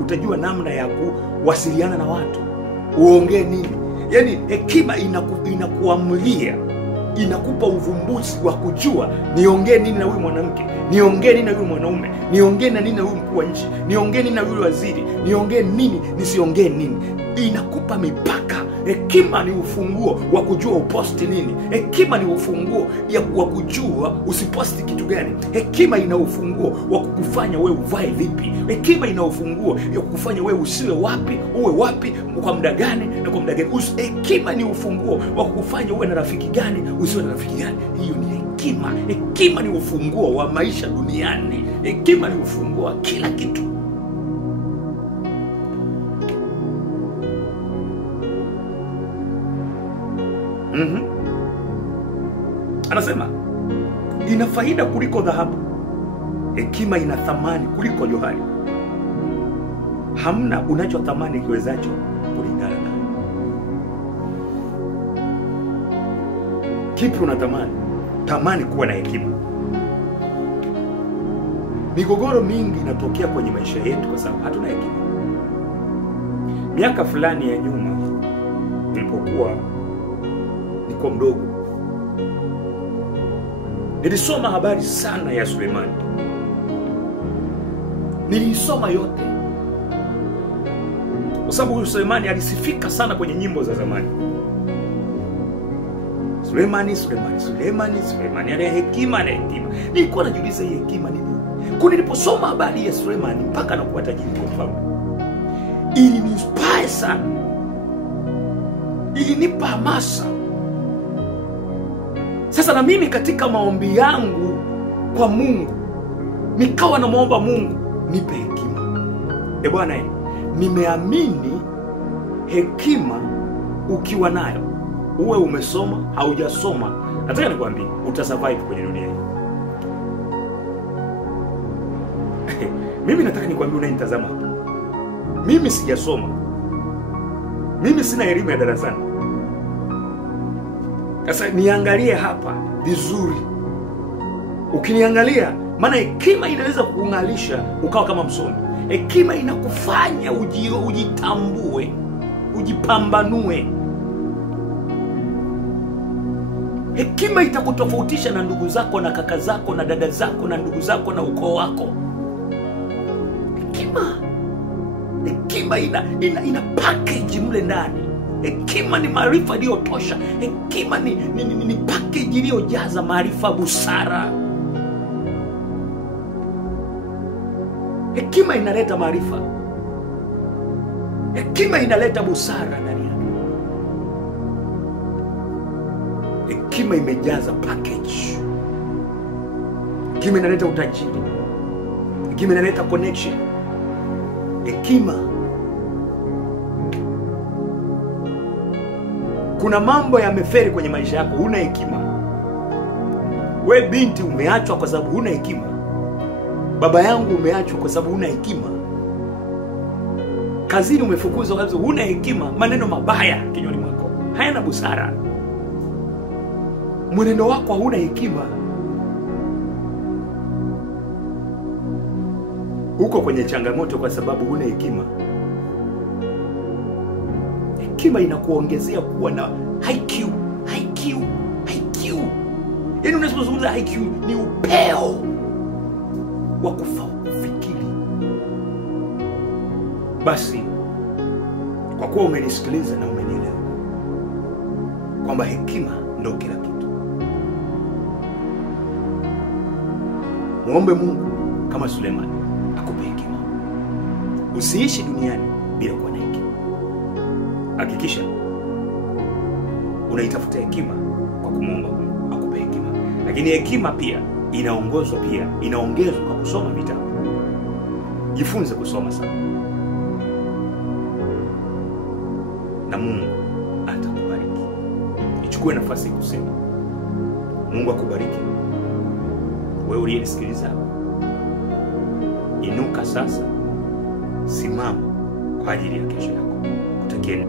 utajua namna ya kuwasiliana na watu. Uongee nini? Yaani hekima inakuamulia, inakupa uvumbuzi wa kujua niongee nini na huyu mwanamke, niongee nini na huyu mwanaume, niongee nini na huyu mkuu wa nchi, niongee nini na huyu waziri, niongee nini, nisiongee nini. Inakupa mipaka. Hekima ni ufunguo wa kujua uposti nini. Hekima ni ufunguo wa kujua usiposti kitu gani. Hekima ina ufunguo wa kukufanya wewe uvae vipi. Hekima ina ufunguo ya kukufanya wewe usiwe wapi, uwe wapi, kwa muda gani na kwa muda gani. Hekima ni ufunguo wa kukufanya uwe na rafiki gani, usiwe na rafiki gani. Hiyo ni hekima. Hekima ni ufunguo wa maisha duniani. Hekima ni ufunguo wa kila kitu. Anasema ina faida kuliko dhahabu. Hekima ina thamani kuliko johari. Hamna unachothamani kiwezacho kulingana na. Kipi unatamani? Tamani kuwa na hekima. Migogoro mingi inatokea kwenye maisha yetu kwa sababu hatuna hekima. Miaka fulani ya nyuma nilipokuwa niko mdogo, nilisoma habari sana ya Sulemani. Nilisoma yote kwa sababu huyu Sulemani alisifika sana kwenye nyimbo za zamani. Sulemani ana hekima na hekima. Nilikuwa najiuliza hii hekima nini? Kwa niliposoma habari ya Sulemani mpaka anakuwa tajiri kwa mfalme, iliniinspire sana, ilinipa hamasa. Sasa na mimi katika maombi yangu kwa Mungu nikawa namuomba Mungu nipe hekima. Bwana, nimeamini hekima ukiwa nayo, uwe umesoma haujasoma, nataka nikwambie utasurvive kwenye dunia hii. Mimi nataka nikwambie unanitazama hapa, mimi sijasoma, mimi sina elimu ya darasani. Sasa niangalie hapa vizuri. Ukiniangalia, maana hekima inaweza kukungalisha ukawa kama msomi. Hekima inakufanya ujitambue, ujipambanue. Hekima itakutofautisha na ndugu zako na kaka zako na dada zako na ndugu zako na ukoo wako. Hekima ina package mle ndani. Hekima ni maarifa iliyotosha. Hekima ni package iliyojaza maarifa, busara. Hekima inaleta maarifa. Hekima inaleta busara ndani yake. Hekima imejaza package. Hekima inaleta utajiri. Hekima inaleta connection. Hekima. Kuna mambo yameferi kwenye maisha yako, huna hekima. We binti umeachwa kwa sababu huna hekima. Baba yangu umeachwa kwa sababu huna hekima. Kazini umefukuzwa kwa sababu huna hekima. Maneno mabaya kinywani mwako hayana busara. Mwenendo wako huna hekima. Uko kwenye changamoto kwa sababu huna hekima. Hekima inakuongezea kuwa na IQ. Yaani unapozungumza IQ ni upeo wa kufikiri. Basi kwa kuwa umenisikiliza na umenielewa kwamba hekima ndio kila kitu, muombe Mungu kama Sulemani akupe hekima. Usiishi duniani bila kuwa na hekima. Hakikisha unaitafuta hekima kwa kumuomba Mungu akupe hekima. Lakini hekima pia inaongezwa kwa kusoma vitabu. Jifunze kusoma sana, na Mungu atakubariki. Nichukue nafasi kusema Mungu akubariki. Wewe uliyenisikiliza, inuka sasa, simama kwa ajili ya kesho yako. Kutakieni